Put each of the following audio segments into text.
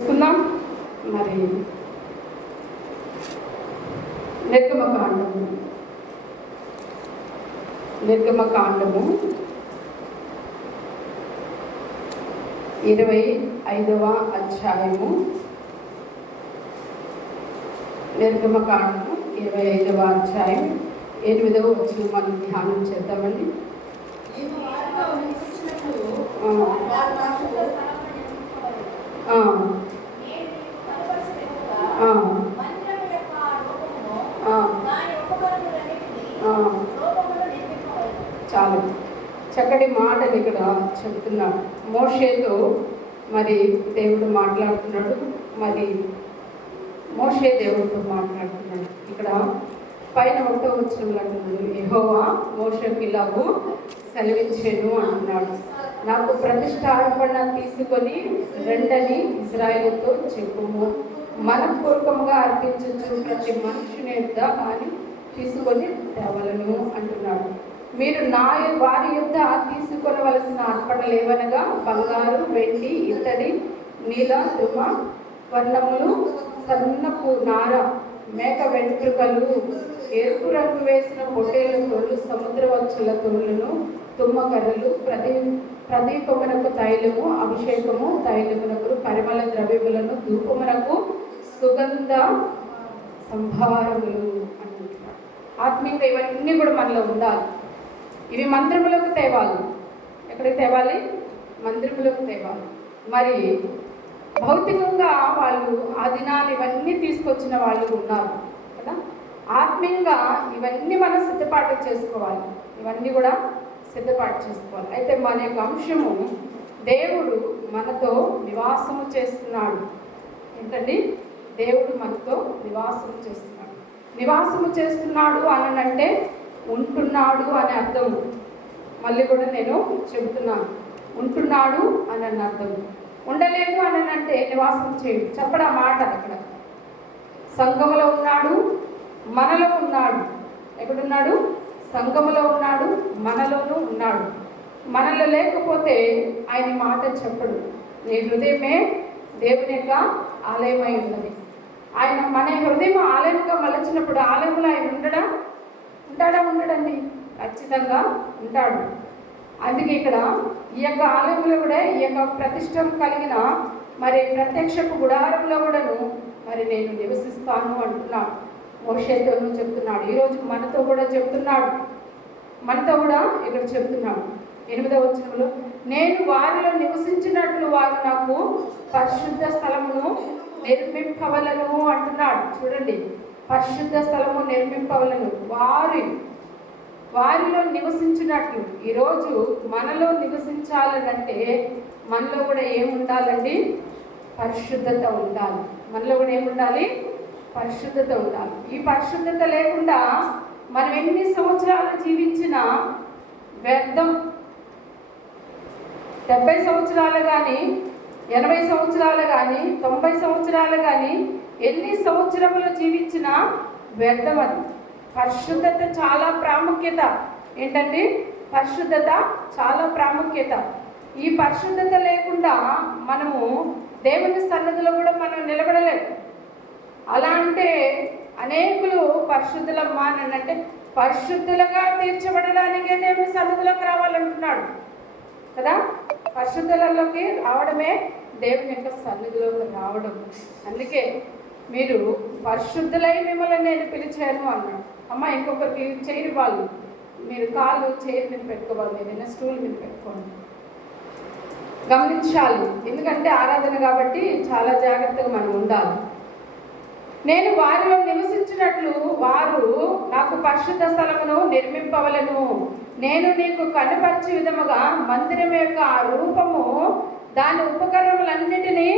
తీసుకుందాం. మరి నిర్గమకాండము 25వ అధ్యాయము. నిర్గమకాండము 25వ అధ్యాయం 8వ వచనం మనం ధ్యానం చేద్దామండి. చాలు చక్కటి మాటలు ఇక్కడ చెబుతున్నాడు. మోషేతో మరి దేవుడు మాట్లాడుతున్నాడు. మరి మోషే దేవుడితో మాట్లాడుతున్నాడు. ఇక్కడ పైన 1వ వచనంలో అంటున్నాడు, యెహోవా మోషేకు ఇలాగూ సెలవిచ్చెను అంటున్నాడు, నాకు ప్రతిష్టార్పణ తీసుకొని రెండని ఇశ్రాయేలుతో చెప్పుము. మనపూర్వకంగా అర్పించు ప్రతి మనుషుని యొద్ద అని తీసుకొని తేవలను అంటున్నాడు. మీరు వారి యొద్ద తీసుకొనవలసిన అర్పణలు ఏవనగా బంగారు, వెండి, ఇత్తడి, నీల, ధూమ వర్ణములు, సన్నపు నార, మేక వెంట్రుకలు, ఎరుపు రంగు వేసిన పొట్టేళ్ల తోళ్ళు, సముద్ర వచ్చుల తోళ్ళను, తుమ్మకర్రలు, ప్రదీపమునకు తైలము, అభిషేకము, తైలమునకు పరిమళ ద్రవ్యములను, ధూపమునకు సుగంధ సంభారములు అంటున్నాడు. ఆత్మీయంగా ఇవన్నీ కూడా మనలో ఉండాలి. ఇవి మందిరములకు తేవాలి. ఎక్కడికి తేవాలి? మందిరములకు తేవాలి. మరి భౌతికంగా వాళ్ళు ఆ దినాలు ఇవన్నీ తీసుకొచ్చిన వాళ్ళు ఉన్నారు కదా. ఆత్మీయంగా ఇవన్నీ మనం సిద్ధపాటు చేసుకోవాలి. ఇవన్నీ కూడా సిద్ధపాటు చేసుకోవాలి. అయితే మన యొక్క అంశము, దేవుడు మనతో నివాసము చేస్తున్నాడు. ఏంటండి? దేవుడు మనతో నివాసము చేస్తున్నాడు. నివాసము చేస్తున్నాడు అనంటే ఉంటున్నాడు అని అర్థము. మళ్ళీ కూడా నేను చెబుతున్నాను, ఉంటున్నాడు అని అర్థం. ఉండలేదు అని అంటే నివాసం చేయడు. చెప్పడా మాట ఇక్కడ. సంఘములో ఉన్నాడు, మనలో ఉన్నాడు. ఎక్కడున్నాడు? సంఘములో ఉన్నాడు, మనలోనూ ఉన్నాడు. మనలో లేకపోతే ఆయన మాట చెప్పడు. నీ హృదయమే దేవుని యొక్క ఆలయమై ఉన్నది. ఆయన మన హృదయం ఆలయంగా మలచినప్పుడు ఆలయంలో ఆయన ఉండడండి. ఖచ్చితంగా ఉంటాడు. అందుకే ఇక్కడ ఈ యొక్క ఆలయంలో కూడా ఈ యొక్క ప్రతిష్టం కలిగిన మరి ప్రత్యక్షపు గుడారంలో కూడాను మరి నేను నివసిస్తాను అంటున్నాడు. మోషేతోనూ చెప్తున్నాడు. ఈరోజు మనతో కూడా చెప్తున్నాడు. మనతో కూడా ఇక్కడ చెప్తున్నాడు 8వ వచనంలో, నేను వారిలో నివసించినట్లు వారు నాకు పరిశుద్ధ స్థలమును నిర్మింపవలను అంటున్నాడు. చూడండి, పరిశుద్ధ స్థలము నిర్మింపవలను, వారిలో నివసించినట్లు. ఈరోజు మనలో నివసించాలనంటే మనలో కూడా ఏముండాలండి? పరిశుద్ధత ఉండాలి. మనలో కూడా ఏముండాలి? పరిశుద్ధత ఉండాలి. ఈ పరిశుద్ధత లేకుండా మనం ఎన్ని సంవత్సరాలు జీవించినా వ్యర్థం. 70 సంవత్సరాలు కానీ, 80 సంవత్సరాలు కానీ, 90 సంవత్సరాలు కానీ, ఎన్ని సంవత్సరములు జీవించినా వ్యర్థం. అది పరిశుద్ధత చాలా ప్రాముఖ్యత. ఏంటండి? పరిశుద్ధత చాలా ప్రాముఖ్యత. ఈ పరిశుద్ధత లేకుండా మనము దేవుని సన్నిధిలో కూడా మనం నిలబడలేము. అలా అంటే అనేకులు పరిశుద్ధులమ్మా అని అంటే పరిశుద్ధులుగా తీర్చబడడానికే దేవుని సన్నిధిలోకి రావాలంటున్నాడు కదా. పరిశుద్ధులలోకి రావడమే దేవుని యొక్క సన్నిధిలోకి రావడం. అందుకే మీరు పరిశుద్ధులై మిమ్మల్ని నేను పిలిచాను అన్నాడు. అమ్మ ఇంకొకరికి చైర్ వాళ్ళు, మీరు కాళ్ళు చైర్ మీద పెట్టుకోవాలి, ఏదైనా స్టూల్ మీద పెట్టుకోండి. గమనించాలి. ఎందుకంటే ఆరాధన కాబట్టి చాలా జాగ్రత్తగా మనం ఉండాలి. నేను వారిలో నివసించినట్లు వారు నాకు పరిశుద్ధ స్థలమును నిర్మింపవలను. నేను నీకు కనుపరిచే విధముగా మందిరం యొక్క ఆ రూపము, దాని ఉపకరణములన్నిటినీ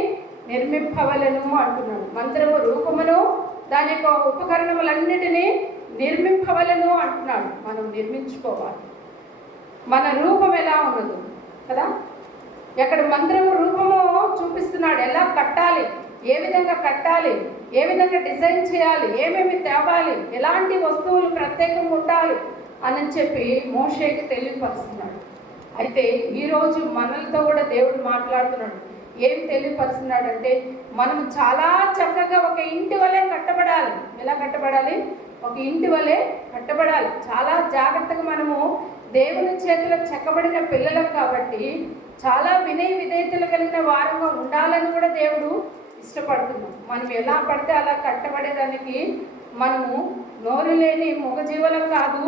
నిర్మింపవలను అంటున్నాడు. మందిరము రూపమును, దాని యొక్క ఉపకరణములన్నిటినీ నిర్మింపవలను అంటున్నాడు. మనం నిర్మించుకోవాలి. మన రూపం ఎలా ఉన్నదో కదా. ఎక్కడ మందిరము రూపము చూపిస్తున్నాడు. ఎలా కట్టాలి, ఏ విధంగా కట్టాలి, ఏ విధంగా డిజైన్ చేయాలి, ఏమేమి తేవాలి, ఎలాంటి వస్తువులు ప్రత్యేకంగా ఉండాలి అని చెప్పి మోషేకి తెలియపరుస్తున్నాడు. అయితే ఈరోజు మనలతో కూడా దేవుడు మాట్లాడుతున్నాడు. ఏం తెలియపరుస్తున్నాడంటే మనం చాలా చక్కగా ఒక ఇంటి వలె కట్టబడాలి. ఎలా కట్టబడాలి? ఒక ఇంటి వలె కట్టబడాలి. చాలా జాగ్రత్తగా మనము దేవుని చేతిలో చెక్కబడిన పిల్లలం కాబట్టి చాలా వినయ విధేయతలు కలిగిన వారంగా ఉండాలని కూడా దేవుడు ఇష్టపడుతున్నాం. మనం ఎలా పడితే అలా కట్టబడేదానికి మనము నోరు లేని మూగజీవులం కాదు,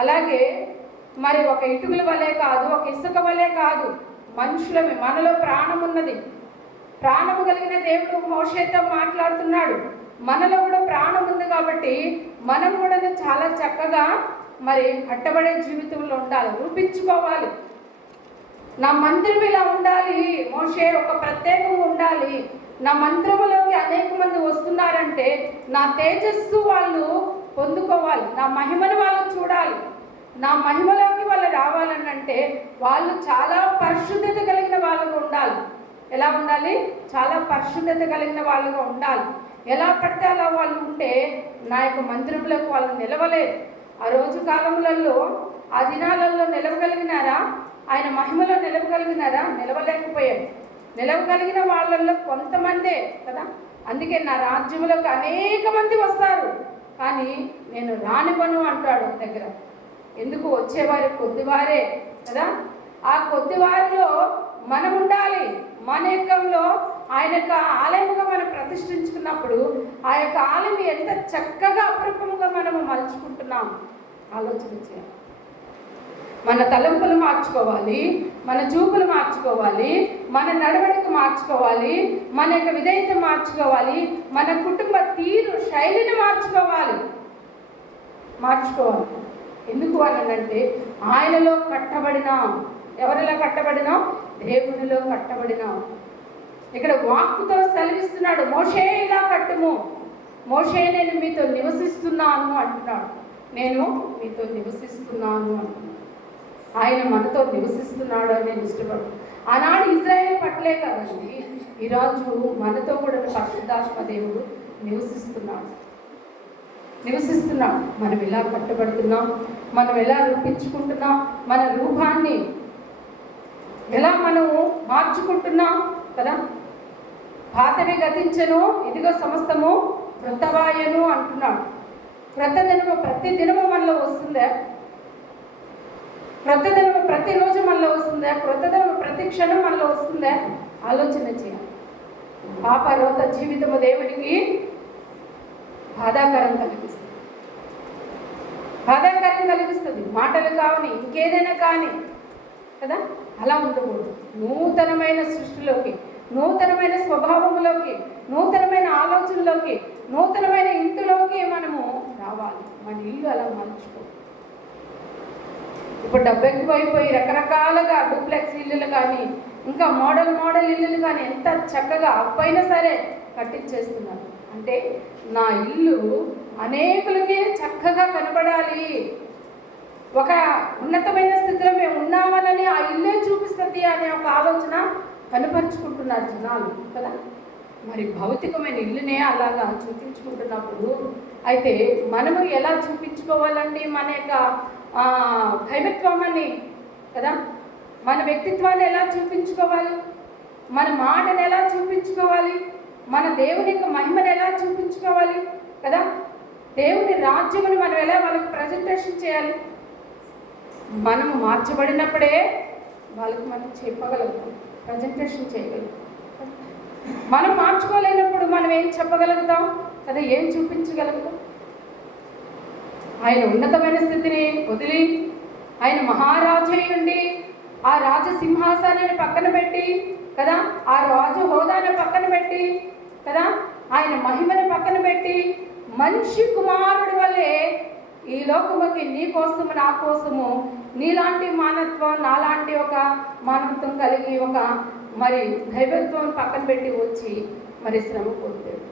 అలాగే మరి ఒక ఇటుకల వలె కాదు, ఒక ఇసుక వలె కాదు, మనుషులమే. మనలో ప్రాణం ఉన్నది. ప్రాణము కలిగిన దేవుడు మోషేతో మాట్లాడుతున్నాడు. మనలో కూడా ప్రాణం ఉంది కాబట్టి మనం కూడా చాలా చక్కగా మరి కట్టబడే జీవితంలో ఉండాలి, రూపించుకోవాలి. నా మందిరం ఇలా ఉండాలి, మోషే ఒక ప్రత్యేకంగా ఉండాలి. నా మందిరంలోకి అనేక మంది వస్తున్నారంటే నా తేజస్సు వాళ్ళు పొందుకోవాలి, నా మహిమను వాళ్ళు చూడాలి. నా మహిమలోకి వాళ్ళు రావాలని అంటే వాళ్ళు చాలా పరిశుద్ధత కలిగిన వాళ్ళుగా ఉండాలి. ఎలా ఉండాలి? చాలా పరిశుద్ధత కలిగిన వాళ్ళుగా ఉండాలి. ఎలా పడితే అలా వాళ్ళు ఉంటే నా యొక్క మందిరంలోకి వాళ్ళు నిలవలేదు. ఆ రోజు కాలములలో, ఆ దినాలలో నిలవగలిగినారా? ఆయన మహిమలో నిలవగలిగినారా? నిలవలేకపోయాడు. నిలవగలిగిన వాళ్ళల్లో కొంతమందే కదా. అందుకే నా రాజ్యంలోకి అనేక మంది వస్తారు, కానీ నేను రానివ్వను అంటాడు దగ్గర. ఎందుకు? వచ్చేవారు కొద్దివారే కదా. ఆ కొద్దివారిలో మనం ఉండాలి. మన యొక్కలో ఆయన యొక్క ఆలయముగా మనం ప్రతిష్ఠించుకున్నప్పుడు ఆ యొక్క ఆలయం ఎంత చక్కగా అపరూపంగా మనము మలుచుకుంటున్నాం ఆలోచన చేయాలి. మన తలంపులు మార్చుకోవాలి, మన చూపులు మార్చుకోవాలి, మన నడవడిక మార్చుకోవాలి, మన యొక్క విధేయత మార్చుకోవాలి, మన కుటుంబ తీరు శైలిని మార్చుకోవాలి. ఎందుకు అనంటే ఆయనలో కట్టబడినాం. ఎవరిలో కట్టబడినాం? దేవునిలో కట్టబడినాం. ఇక్కడ వాక్కుతో సెలవిస్తున్నాడు, మోషే ఇలా కట్టుము. మోషే నేను మీతో నివసిస్తున్నాను అంటున్నాడు. నేను మీతో నివసిస్తున్నాను అంటున్నాడు. ఆయన మనతో నివసిస్తున్నాడు అని నేను ఇష్టపడు. ఆనాడు ఇజ్రాయేల్ పట్లే కదండి, ఈరోజు మనతో కూడా పరిశుద్ధాత్మ దేవుడు నివసిస్తున్నాడు. మనం ఎలా కట్టబడుతున్నాం, మనం ఎలా రూపించుకుంటున్నాం, మన రూపాన్ని ఎలా మనము మార్చుకుంటున్నాం కదా. పాతవి గతించను, ఇదిగో సమస్తము క్రొత్తవాయను అంటున్నాడు. క్రొత్త దినము ప్రతి దినము మనలో వస్తుందా? క్రొత్త దినము ప్రతిరోజు మనలో వస్తుందా? క్రొత్త దినము ప్రతి క్షణం మనలో వస్తుందా? ఆలోచన చేయాలి. పాపరోత జీవితము దేవునికి బాధాకరం కలిగిస్తుంది. మాటలు కావని, ఇంకేదైనా కానీ కదా. అలా ఉండకూడదు. నూతనమైన సృష్టిలోకి, నూతనమైన స్వభావంలోకి, నూతనమైన ఆలోచనలోకి, నూతనమైన ఇంటిలోకి మనము రావాలి. మన ఇల్లు అలా మలుచుకో. ఇప్పుడు డబ్బు ఎక్కువైపోయి రకరకాలుగా డూప్లెక్స్ ఇల్లులు కానీ, ఇంకా మోడల్ ఇల్లులు కానీ ఎంత చక్కగా అప్పైనా సరే కట్టించేస్తున్నారు. అంటే నా ఇల్లు అనేకులకి చక్కగా కనబడాలి, ఒక ఉన్నతమైన స్థితిలో మేము ఉన్నామని ఆ ఇల్లే చూపిస్తుంది అనే ఒక ఆలోచన కనపరుచుకుంటున్నారు జనాలు కదా. మరి భౌతికమైన ఇల్లునే అలాగా చూపించుకుంటున్నప్పుడు అయితే మనము ఎలా చూపించుకోవాలండి? మన యొక్క దైవత్వాన్ని కదా, మన వ్యక్తిత్వాన్ని ఎలా చూపించుకోవాలి, మన మాటను ఎలా చూపించుకోవాలి, మన దేవుని యొక్క మహిమను ఎలా చూపించుకోవాలి కదా. దేవుని రాజ్యమును మనం ఎలా వాళ్ళకి ప్రజెంటేషన్ చేయాలి? మనము మార్చబడినప్పుడే వాళ్ళకి మనం చెప్పగలుగుతాం, ప్రజెంటేషన్ చేయగలుగుతాం. మనం మార్చుకోలేనప్పుడు మనం ఏం చెప్పగలుగుతాం కదా, ఏం చూపించగలుగుతాం? ఆయన ఉన్నతమైన స్థితిని వదిలి ఆయన మహారాజు ఉండి ఆ రాజసింహాసనాన్ని పక్కన పెట్టి కదా, ఆ రాజు హోదాను పక్కన పెట్టి కదా, ఆయన మహిమను పక్కన పెట్టి మనిషి కుమారుడి వల్లే ఈ లోకముకి నీ కోసము నా కోసము నీలాంటి మానత్వం నాలాంటి ఒక మానవత్వం కలిగి ఒక మరి దైవత్వం పక్కన పెట్టి వచ్చి మరి శ్రమ పొందాడు.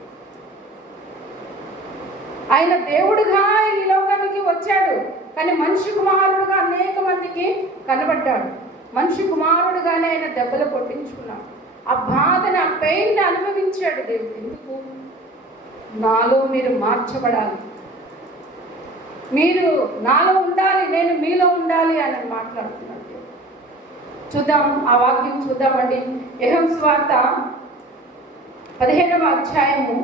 ఆయన దేవుడుగా ఈ లోకానికి వచ్చాడు, కానీ మనిషి కుమారుడుగా అనేక మందికి కనబడ్డాడు. మనిషి కుమారుడుగానే ఆయన దెబ్బలు కొట్టించుకున్నాడు. ఆ బాధను, ఆ పెయిన్ని అనుభవించాడు దేవుడు. ఎందుకు? నాలో మీరు మార్చబడాలి, మీరు నాలో ఉండాలి, నేను మీలో ఉండాలి అని మాట్లాడుతున్నాడు. చూద్దాం, ఆ వాక్యం చూద్దామండి. యోహాను సువార్త 15వ అధ్యాయము,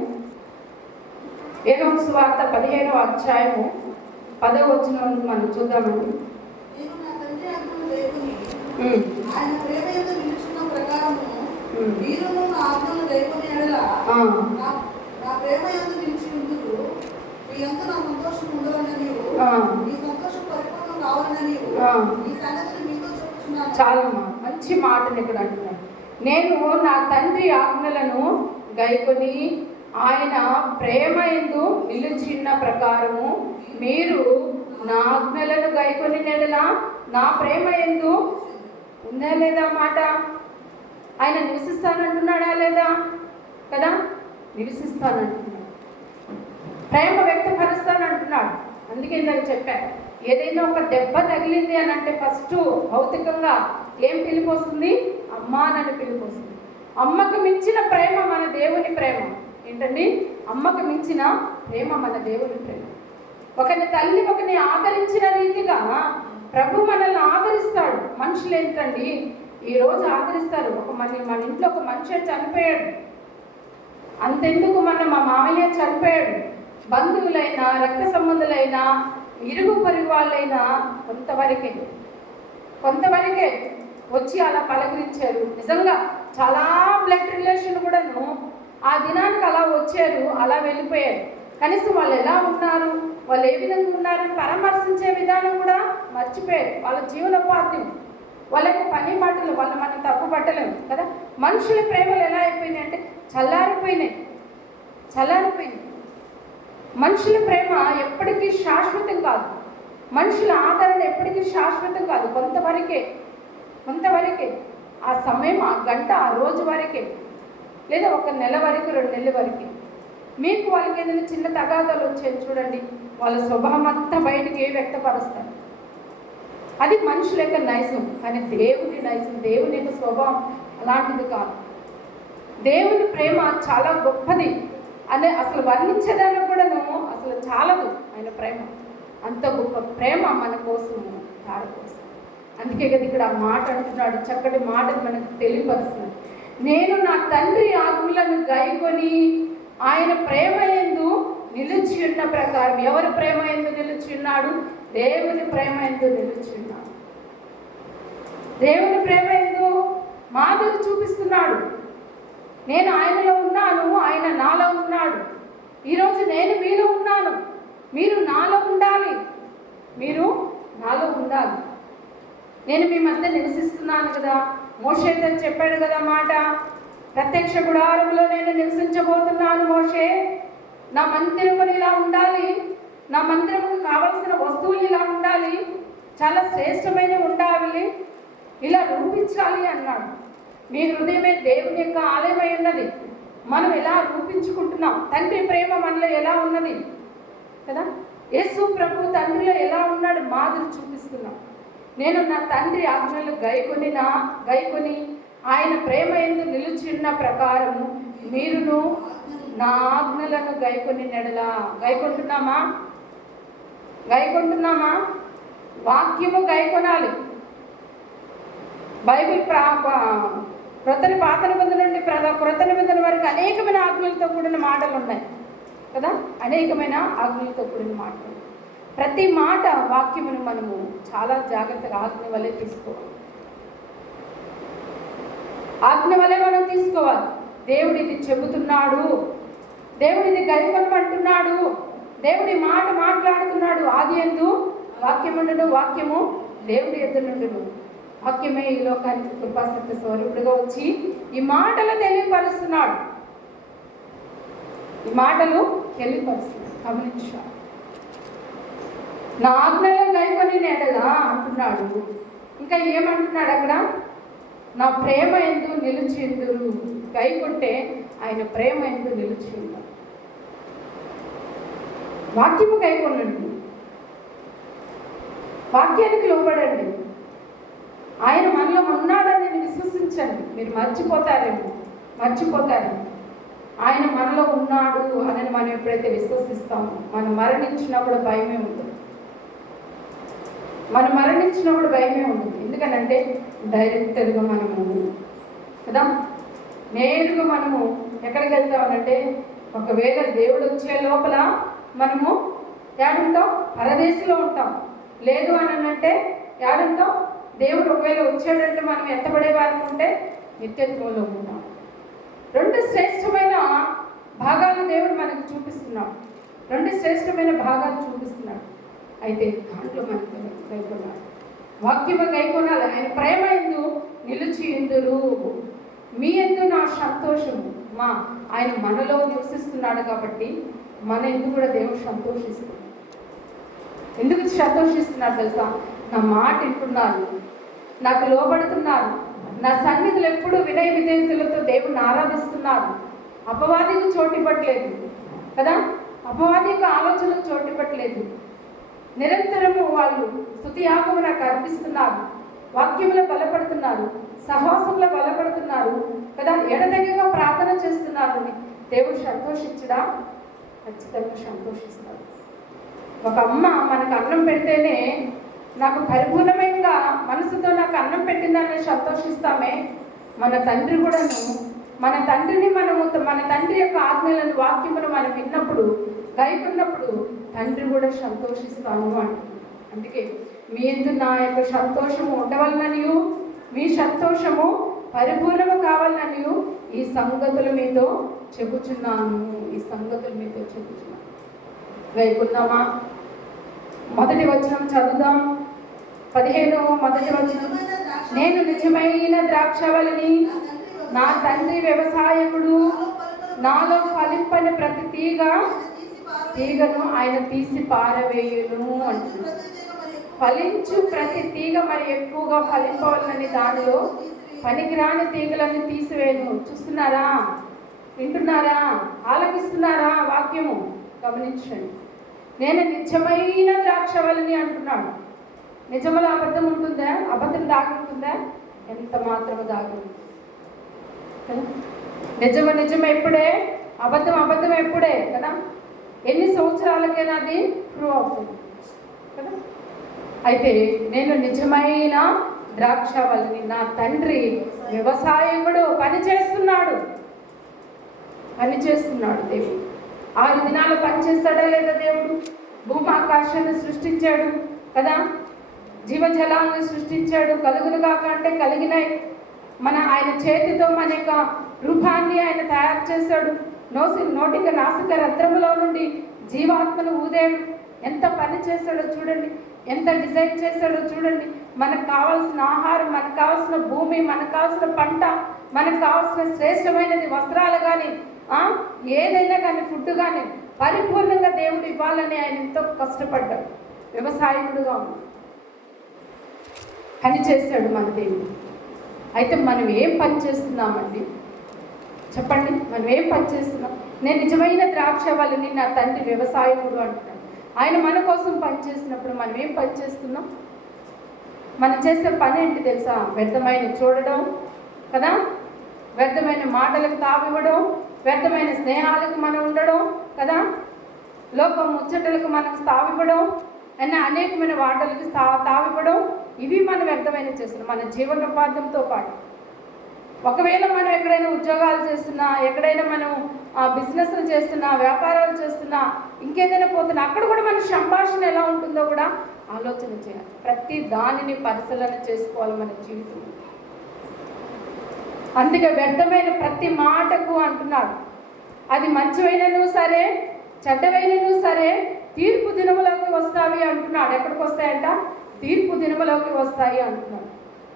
యోహాను సువార్త 15వ అధ్యాయము 10వ వచనం మనం చూద్దామండి. చాలమ్మా, మంచి మాటను ఇక్కడ అంటున్నాను. నేను నా తండ్రి ఆజ్ఞలను గైకొని ఆయన ప్రేమ యందు నిలిచిన ప్రకారము మీరు నా ఆజ్ఞలను గైకొని నెడలా నా ప్రేమ యందు ఉందా లేదా మాట? ఆయన నివసిస్తానంటున్నాడా లేదా? కదా, నివసిస్తానంటున్నాడు. ప్రేమ వ్యక్తపరుస్తానంటున్నాడు. అందుకే ఇందాక చెప్పాను, ఏదైనా ఒక దెబ్బ తగిలింది అని అంటే ఫస్ట్ భౌతికంగా ఏం పిలుపు వస్తుంది? అమ్మా నన్ను పిలుపు వస్తుంది. అమ్మకు మించిన ప్రేమ మన దేవుని ప్రేమ. ఏంటండి? అమ్మకు మించిన ప్రేమ మన దేవుని ప్రేమ. ఒకని తల్లి ఒకని ఆదరించిన రీతిగా ప్రభు మనల్ని ఆదరిస్తాడు. మనుషులు ఏంటండి ఈరోజు ఆదరిస్తారు. మన ఇంట్లో ఒక మనిషి చనిపోయాడు, అంతెందుకు మా మామయ్య చనిపోయాడు, బంధువులైనా రక్త సంబంధులైనా ఇరుగు పొరుగు వాళ్ళైనా కొంతవరకే వచ్చి అలా పలకరించారు. నిజంగా చాలా బ్లడ్ రిలేషన్ కూడాను ఆ దినానికి అలా వచ్చారు, అలా వెళ్ళిపోయారు. కనీసం వాళ్ళు ఎలా ఉన్నారు, వాళ్ళు ఏ విధంగా ఉన్నారని పరామర్శించే విధానం కూడా మర్చిపోయారు. వాళ్ళ జీవనోపాధ్యం, వాళ్ళకి పని మాటలు, వాళ్ళు మనం తప్పు పట్టలేము కదా. మనుషుల ప్రేమలు ఎలా అయిపోయినాయి అంటే చల్లారిపోయినాయి. మనుషుల ప్రేమ ఎప్పటికీ శాశ్వతం కాదు. మనుషుల ఆదరణ ఎప్పటికీ శాశ్వతం కాదు. కొంతవరకే ఆ సమయం, ఆ గంట, ఆ రోజు వరకే, లేదా ఒక నెల వరకు, 2 నెలల వరకు. మీకు వాళ్ళకి ఏదైనా చిన్న తగాదాలు వచ్చాయి చూడండి, వాళ్ళ స్వభావం అంతా బయటికి వ్యక్తపరుస్తారు. అది మనుషుల యొక్క నైజం. కానీ దేవుని నైజం, దేవుని యొక్క స్వభావం అలాంటిది కాదు. దేవుని ప్రేమ చాలా గొప్పది అనే అసలు వర్ణించేదానికి కూడాను అసలు చాలదు. ఆయన ప్రేమ అంత గొప్ప ప్రేమ మన కోసము, దారి కోసం. అందుకే కదా ఇక్కడ ఆ మాట అంటున్నాడు, చక్కటి మాటను మనకు తెలియపరుస్తున్నాడు. నేను నా తండ్రి ఆజ్ఞలను గైకొని ఆయన ప్రేమ యందు నిలిచి ఉన్న ప్రకారం. ఎవరి ప్రేమ యందు నిలిచి ఉన్నాడు? దేవుని ప్రేమ యందు నిలిచి ఉన్నాడు. దేవుని ప్రేమ యందు మాదిరి చూపిస్తున్నాడు. నేను ఆయనలో ఉన్నాను, ఆయన నాలో ఉన్నాడు. ఈరోజు నేను మీలో ఉన్నాను, మీరు నాలో ఉండాలి. నేను మీ మధ్య నివసిస్తున్నాను కదా. మోషేతో చెప్పాడు కదా మాట, ప్రత్యక్ష గుడారంలో నేను నివసించబోతున్నాను మోషే. నా మందిరములు ఇలా ఉండాలి, నా మందిరముకు కావలసిన వస్తువులు ఇలా ఉండాలి, చాలా శ్రేష్టమైనవి ఉండాలి, ఇలా రూపించాలి అన్నాడు. మీ హృదయమే దేవుని యొక్క ఆలయమై ఉన్నది. మనం ఎలా రూపించుకుంటున్నాం, తండ్రి ప్రేమ మనలో ఎలా ఉన్నది కదా. యేసు ప్రభు తండ్రిలో ఎలా ఉన్నాడు మాదిరి చూపిస్తున్నాం. నేను నా తండ్రి ఆజ్ఞలు గైకొని ఆయన ప్రేమ యందు నిలిచిన ప్రకారము మీరును నా ఆజ్ఞలను గైకొని నెడలా. గైకుంటున్నామా? వాక్యము గైకొనాలి. బైబిల్ పాత నిబంధన నుండి క్రొత్త నిబంధన వరకు అనేకమైన ఆజ్ఞలతో కూడిన మాటలు ఉన్నాయి కదా. అనేకమైన ఆజ్ఞలతో కూడిన మాటలు. ప్రతి మాట వాక్యమును మనము చాలా జాగ్రత్తగా ఆజ్ఞ వల్లే తీసుకోవాలి. ఆజ్ఞ వల్లే మనం తీసుకోవాలి. దేవుడిది చెబుతున్నాడు, దేవుడిది గైకొనమంటున్నాడు, దేవుడి మాట మాట్లాడుతున్నాడు. ఆది యందు వాక్యముండును, వాక్యము దేవుడి యొద్ద నుండును, వాక్యమే ఈ లోకానికి కృపాసత్య స్వరూపుడుగా వచ్చి ఈ మాటలు తెలియపరుస్తున్నాడు. గమనించాడు. నా ఆజ్ఞలో గైకొని నెడలా అంటున్నాడు. ఇంకా ఏమంటున్నాడు అక్కడ? నా ప్రేమ యందు నిలిచిందురు. గైకొంటే ఆయన ప్రేమ యందు నిలిచిండు. వాక్యము గైకొనండి, వాక్యానికి లోబడండి. ఆయన మనలో ఉన్నాడని విశ్వసించండి. మీరు మర్చిపోతారు. ఆయన మనలో ఉన్నాడు అని మనం ఎప్పుడైతే విశ్వసిస్తామో మనం మరణించినప్పుడు భయమే ఉంటుంది. ఎందుకంటే ఎందుకనంటే డైరెక్టర్గా మనము కదా, నేరుగా మనము ఎక్కడికి వెళ్తామనంటే, ఒకవేళ దేవుడు వచ్చే లోపల మనము ఏడుంటాం? పరదేశంలో ఉంటాం. లేదు అని అంటే ఏడుంటాం? దేవుడు ఒకవేళ వచ్చాడంటే మనం ఎత్తబడే వారికి ఉంటే నిత్యత్వంలో ఉంటాం. రెండు శ్రేష్టమైన భాగాలు దేవుడు మనకు చూపిస్తున్నాడు. రెండు శ్రేష్టమైన భాగాలు చూపిస్తున్నాడు. అయితే దాంట్లో మనకు గైకొనాలి, వాక్యము గైకొనాలి. ఆయన ప్రేమ యందు నిలిచి ఇందురు, మీ యందు నా సంతోషము. ఆయన మనలో నివసిస్తున్నాడు కాబట్టి మన ఎందుకు కూడా దేవుడు సంతోషిస్తున్నాడు. ఎందుకు సంతోషిస్తున్నాడు తెలుసా? నా మాట వింటున్నారు, నాకు లోబడుతున్నారు, నా సన్నిధులు ఎప్పుడు వినయ విధేయతలతో దేవుడిని ఆరాధిస్తున్నారు. అపవాదికి చోటు ఇవ్వట్లేదు కదా, అపవాది యొక్క ఆలోచనకు చోటు ఇవ్వట్లేదు. నిరంతరము వాళ్ళు స్తుతి యాగము నాకు అర్పిస్తున్నారు, వాక్యములో బలపడుతున్నారు, సహవాసంలో బలపడుతున్నారు కదా, ఎడతెగగా ప్రార్థన చేస్తున్నారు అని దేవుడు సంతోషించడా? ఖచ్చితంగా సంతోషిస్తాడు. ఒక అమ్మ మనకు అన్నం పెడితేనే నాకు పరిపూర్ణమైన మనసుతో నాకు అన్నం పెట్టిందని సంతోషిస్తామే, మన తండ్రి కూడాను, మన తండ్రిని మనము, మన తండ్రి యొక్క ఆజ్ఞలను వాక్యమును మనం విన్నప్పుడు, గైకున్నప్పుడు తండ్రి కూడా సంతోషిస్తాను అంటున్నాడు. అందుకే మీ యందు నా యొక్క సంతోషము ఉండవలననియు, మీ సంతోషము పరిపూర్ణము కావాలననియు ఈ సంగతులు మీతో చెబుచున్నాను. ఈ సంగతులు మీతో చెబుచున్నాను. గైకున్నామా? మొదటి వచనం చదువుదాం. 15 మొదటి వచనం. నేను నిజమైన ద్రాక్షవల్లిని, నా తండ్రి వ్యవసాయకుడు, నాలో ఫలింపని ప్రతి తీగను ఆయన తీసి పారవేయును అంటున్నాడు. ఫలించు ప్రతి తీగ మరి ఎక్కువగా ఫలింపవాలని దానిలో పనికిరాని తీగలను తీసివేయను. చూస్తున్నారా? వింటున్నారా? ఆలకిస్తున్నారా? వాక్యము గమనించండి. నేను నిజమైన ద్రాక్షవల్లిని అంటున్నాడు. నిజములో అబద్ధం ఉంటుందా? అబద్ధం దాగి ఉంటుందా? ఎంత మాత్రము దాగి ఉంటుంది కదా. నిజం ఎప్పుడే, అబద్ధం ఎప్పుడే కదా. ఎన్ని సంవత్సరాలకైనా అది ప్రూవ్ అవుతుంది కదా. అయితే నేను నిజమైన ద్రాక్షవల్లిని, నా తండ్రి వ్యవసాయకుడు, పని చేస్తున్నాడు దేవుడు. 6 దినాలు పనిచేస్తాడా లేదా దేవుడు? భూమి ఆకాశాన్ని సృష్టించాడు కదా, జీవజలాలను సృష్టించాడు. కలుగును కాక అంటే కలిగినాయి. ఆయన చేతితో మన యొక్క రూపాన్ని ఆయన తయారు చేశాడు. నోటిక నాసిక రంధ్రములో నుండి జీవాత్మను ఊదాడు. ఎంత పని చేశాడో చూడండి, ఎంత డిజైన్ చేశాడో చూడండి. మనకు కావాల్సిన ఆహారం, మనకు కావాల్సిన భూమి, మనకు కావాల్సిన పంట, మనకు కావాల్సిన శ్రేష్టమైనది వస్త్రాలు కానీ ఏదైనా కానీ ఫుడ్ కానీ పరిపూర్ణంగా దేవుడు ఇవ్వాలని ఆయన ఎంతో కష్టపడ్డాడు. వ్యవసాయకుడుగా పని చేశాడు మన దేవుడు. అయితే మనం ఏం పని చేస్తున్నామండి? చెప్పండి, మనం ఏం పని చేస్తున్నాం? నేను నిజమైన ద్రాక్షవల్లిని, నా తండ్రి వ్యవసాయకుడు అంటున్నాడు. ఆయన మన కోసం పని చేసినప్పుడు మనం ఏం పని చేస్తున్నాం? మనం చేసే పని ఏంటి తెలుసా? వ్యర్థమైన చూడడం కదా, వ్యర్థమైన మాటలకు తావివ్వడం, వ్యర్థమైన స్నేహాలకు మనం ఉండడం కదా, లోకం ముచ్చటలకు మనం తావివ్వడం, అనేకమైన వాటలకు తావివ్వడం. ఇవి మనం వ్యర్థమైన చేస్తున్నాం మన జీవనోపాధంతో పాటు. ఒకవేళ మనం ఎక్కడైనా ఉద్యోగాలు చేస్తున్నా, ఎక్కడైనా మనం బిజినెస్లు చేస్తున్నా, వ్యాపారాలు చేస్తున్నా, ఇంకేదైనా పోతున్నా, అక్కడ కూడా మన సంభాషణ ఎలా ఉంటుందో కూడా ఆలోచన చేయాలి. ప్రతి దానిని పరిశీలన చేసుకోవాలి మన జీవితం. అందుకే వ్యర్థమైన ప్రతి మాటకు అంటున్నాడు, అది మంచివైనను సరే, చెడ్డవైనను సరే, తీర్పు దినములోకి వస్తాయి అంటున్నాడు. ఎక్కడికి వస్తాయంట? తీర్పు దినములోకి వస్తాయి అంటున్నాడు.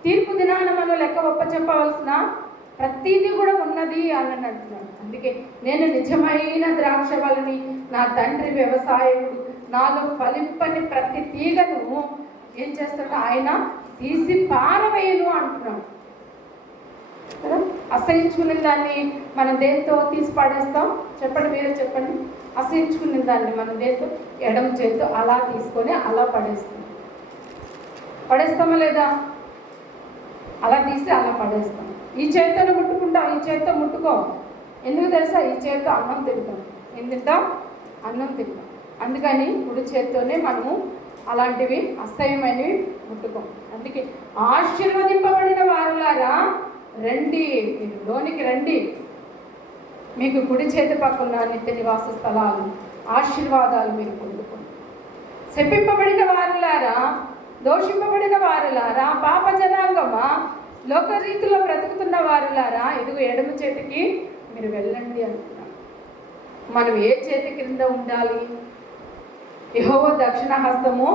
తీర్పు దినాన మనం లెక్క ఒప్పచెప్పవలసిన ప్రతిదీ కూడా ఉన్నది అని అంటున్నాడు. అందుకే నేను నిజమైన ద్రాక్షవల్లిని, నా తండ్రి వ్యవసాయకుడు, నాలో ఫలింపని ప్రతి తీగను ఏం చేస్తాడు? ఆయన తీసి పారవేయను అంటున్నాడు కదా. అసహించుకునే దాన్ని మనం దేంతో తీసి పాడేస్తాం? చెప్పండి, మీరే చెప్పండి. అసహించుకునే దాన్ని మనం దేంతో? ఎడమ చేతితో అలా తీసుకొని అలా పడేస్తామా లేదా? అలా తీసి అలా పడేస్తాం. ఈ చేతితో ముట్టుకుంటాం, ఈ చేతితో ముట్టుకో. ఎందుకు తెలుసా? ఈ చేతితో అన్నం తింటాం. ఏం తింటాం? అన్నం తింటాం. అందుకని కుడి చేతితోనే మనము అలాంటివి అసహ్యమైనవి ముట్టుకోం. అందుకే ఆశీర్వదింపబడిన వారులారా రండి, మీరు లోనికి రండి, మీకు కుడి చేతి పక్కన నిత్య నివాస స్థలాలు, ఆశీర్వాదాలు మీరు పొందుకోండి. శపింపబడిన వారులారా, దోషింపబడిన వారులారా, పాప జనాంగమా, లోకరీతిలో బ్రతుకుతున్న వారులారా, ఇదిగో ఎడమ చేతికి మీరు వెళ్ళండి అంటున్నారు. మనం ఏ చేతి క్రింద ఉండాలి? యెహోవా దక్షిణ హస్తము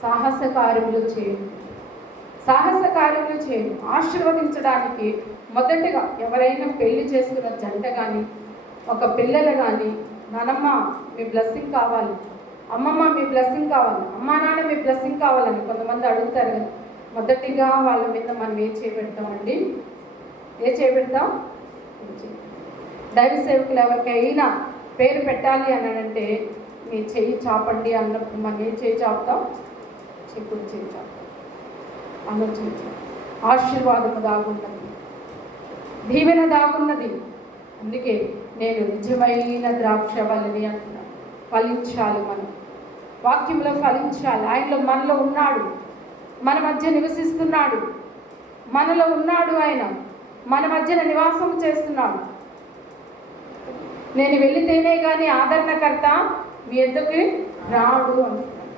సాహస కార్యములు చేయను, సాహస కార్యములు చేయను. ఆశీర్వదించడానికి మొదటగా ఎవరైనా పెళ్లి చేసుకున్న జంట కానీ, ఒక పిల్లలు కానీ, నానమ్మ మీ బ్లెస్సింగ్ కావాలి, అమ్మమ్మ మీ బ్లెస్సింగ్ కావాలి, అమ్మా నాన్న మీ బ్లెస్సింగ్ కావాలని కొంతమంది అడుగుతారు కదా. మొదటిగా వాళ్ళ మీద మనం ఏ చేయబెడతామండి? ఏ చేయబెడతాం? దైవ సేవకులు ఎవరికైనా పేరు పెట్టాలి అని అంటే మీ చెయ్యి చాపండి అన్నప్పుడు మనం ఏ చేయి చాపుతాం? చెప్పుడు చేయి చాపుతాం. ఆలోచించాం. ఆశీర్వాదము దాగున్నది, దీవెన దాగున్నది. అందుకే నేను నిజమైన ద్రాక్షవల్లిని అంటున్నాను. ఫలించాలి, మనం వాక్యంలో ఫలించాలి. ఆయనలో మనలో ఉన్నాడు, మన మధ్య నివసిస్తున్నాడు, మనలో ఉన్నాడు, ఆయన మన మధ్యన నివాసం చేస్తున్నాడు. నేను వెళితేనే కానీ ఆదరణకర్త మీ ఎద్దుకి రాడు అంటున్నాడు.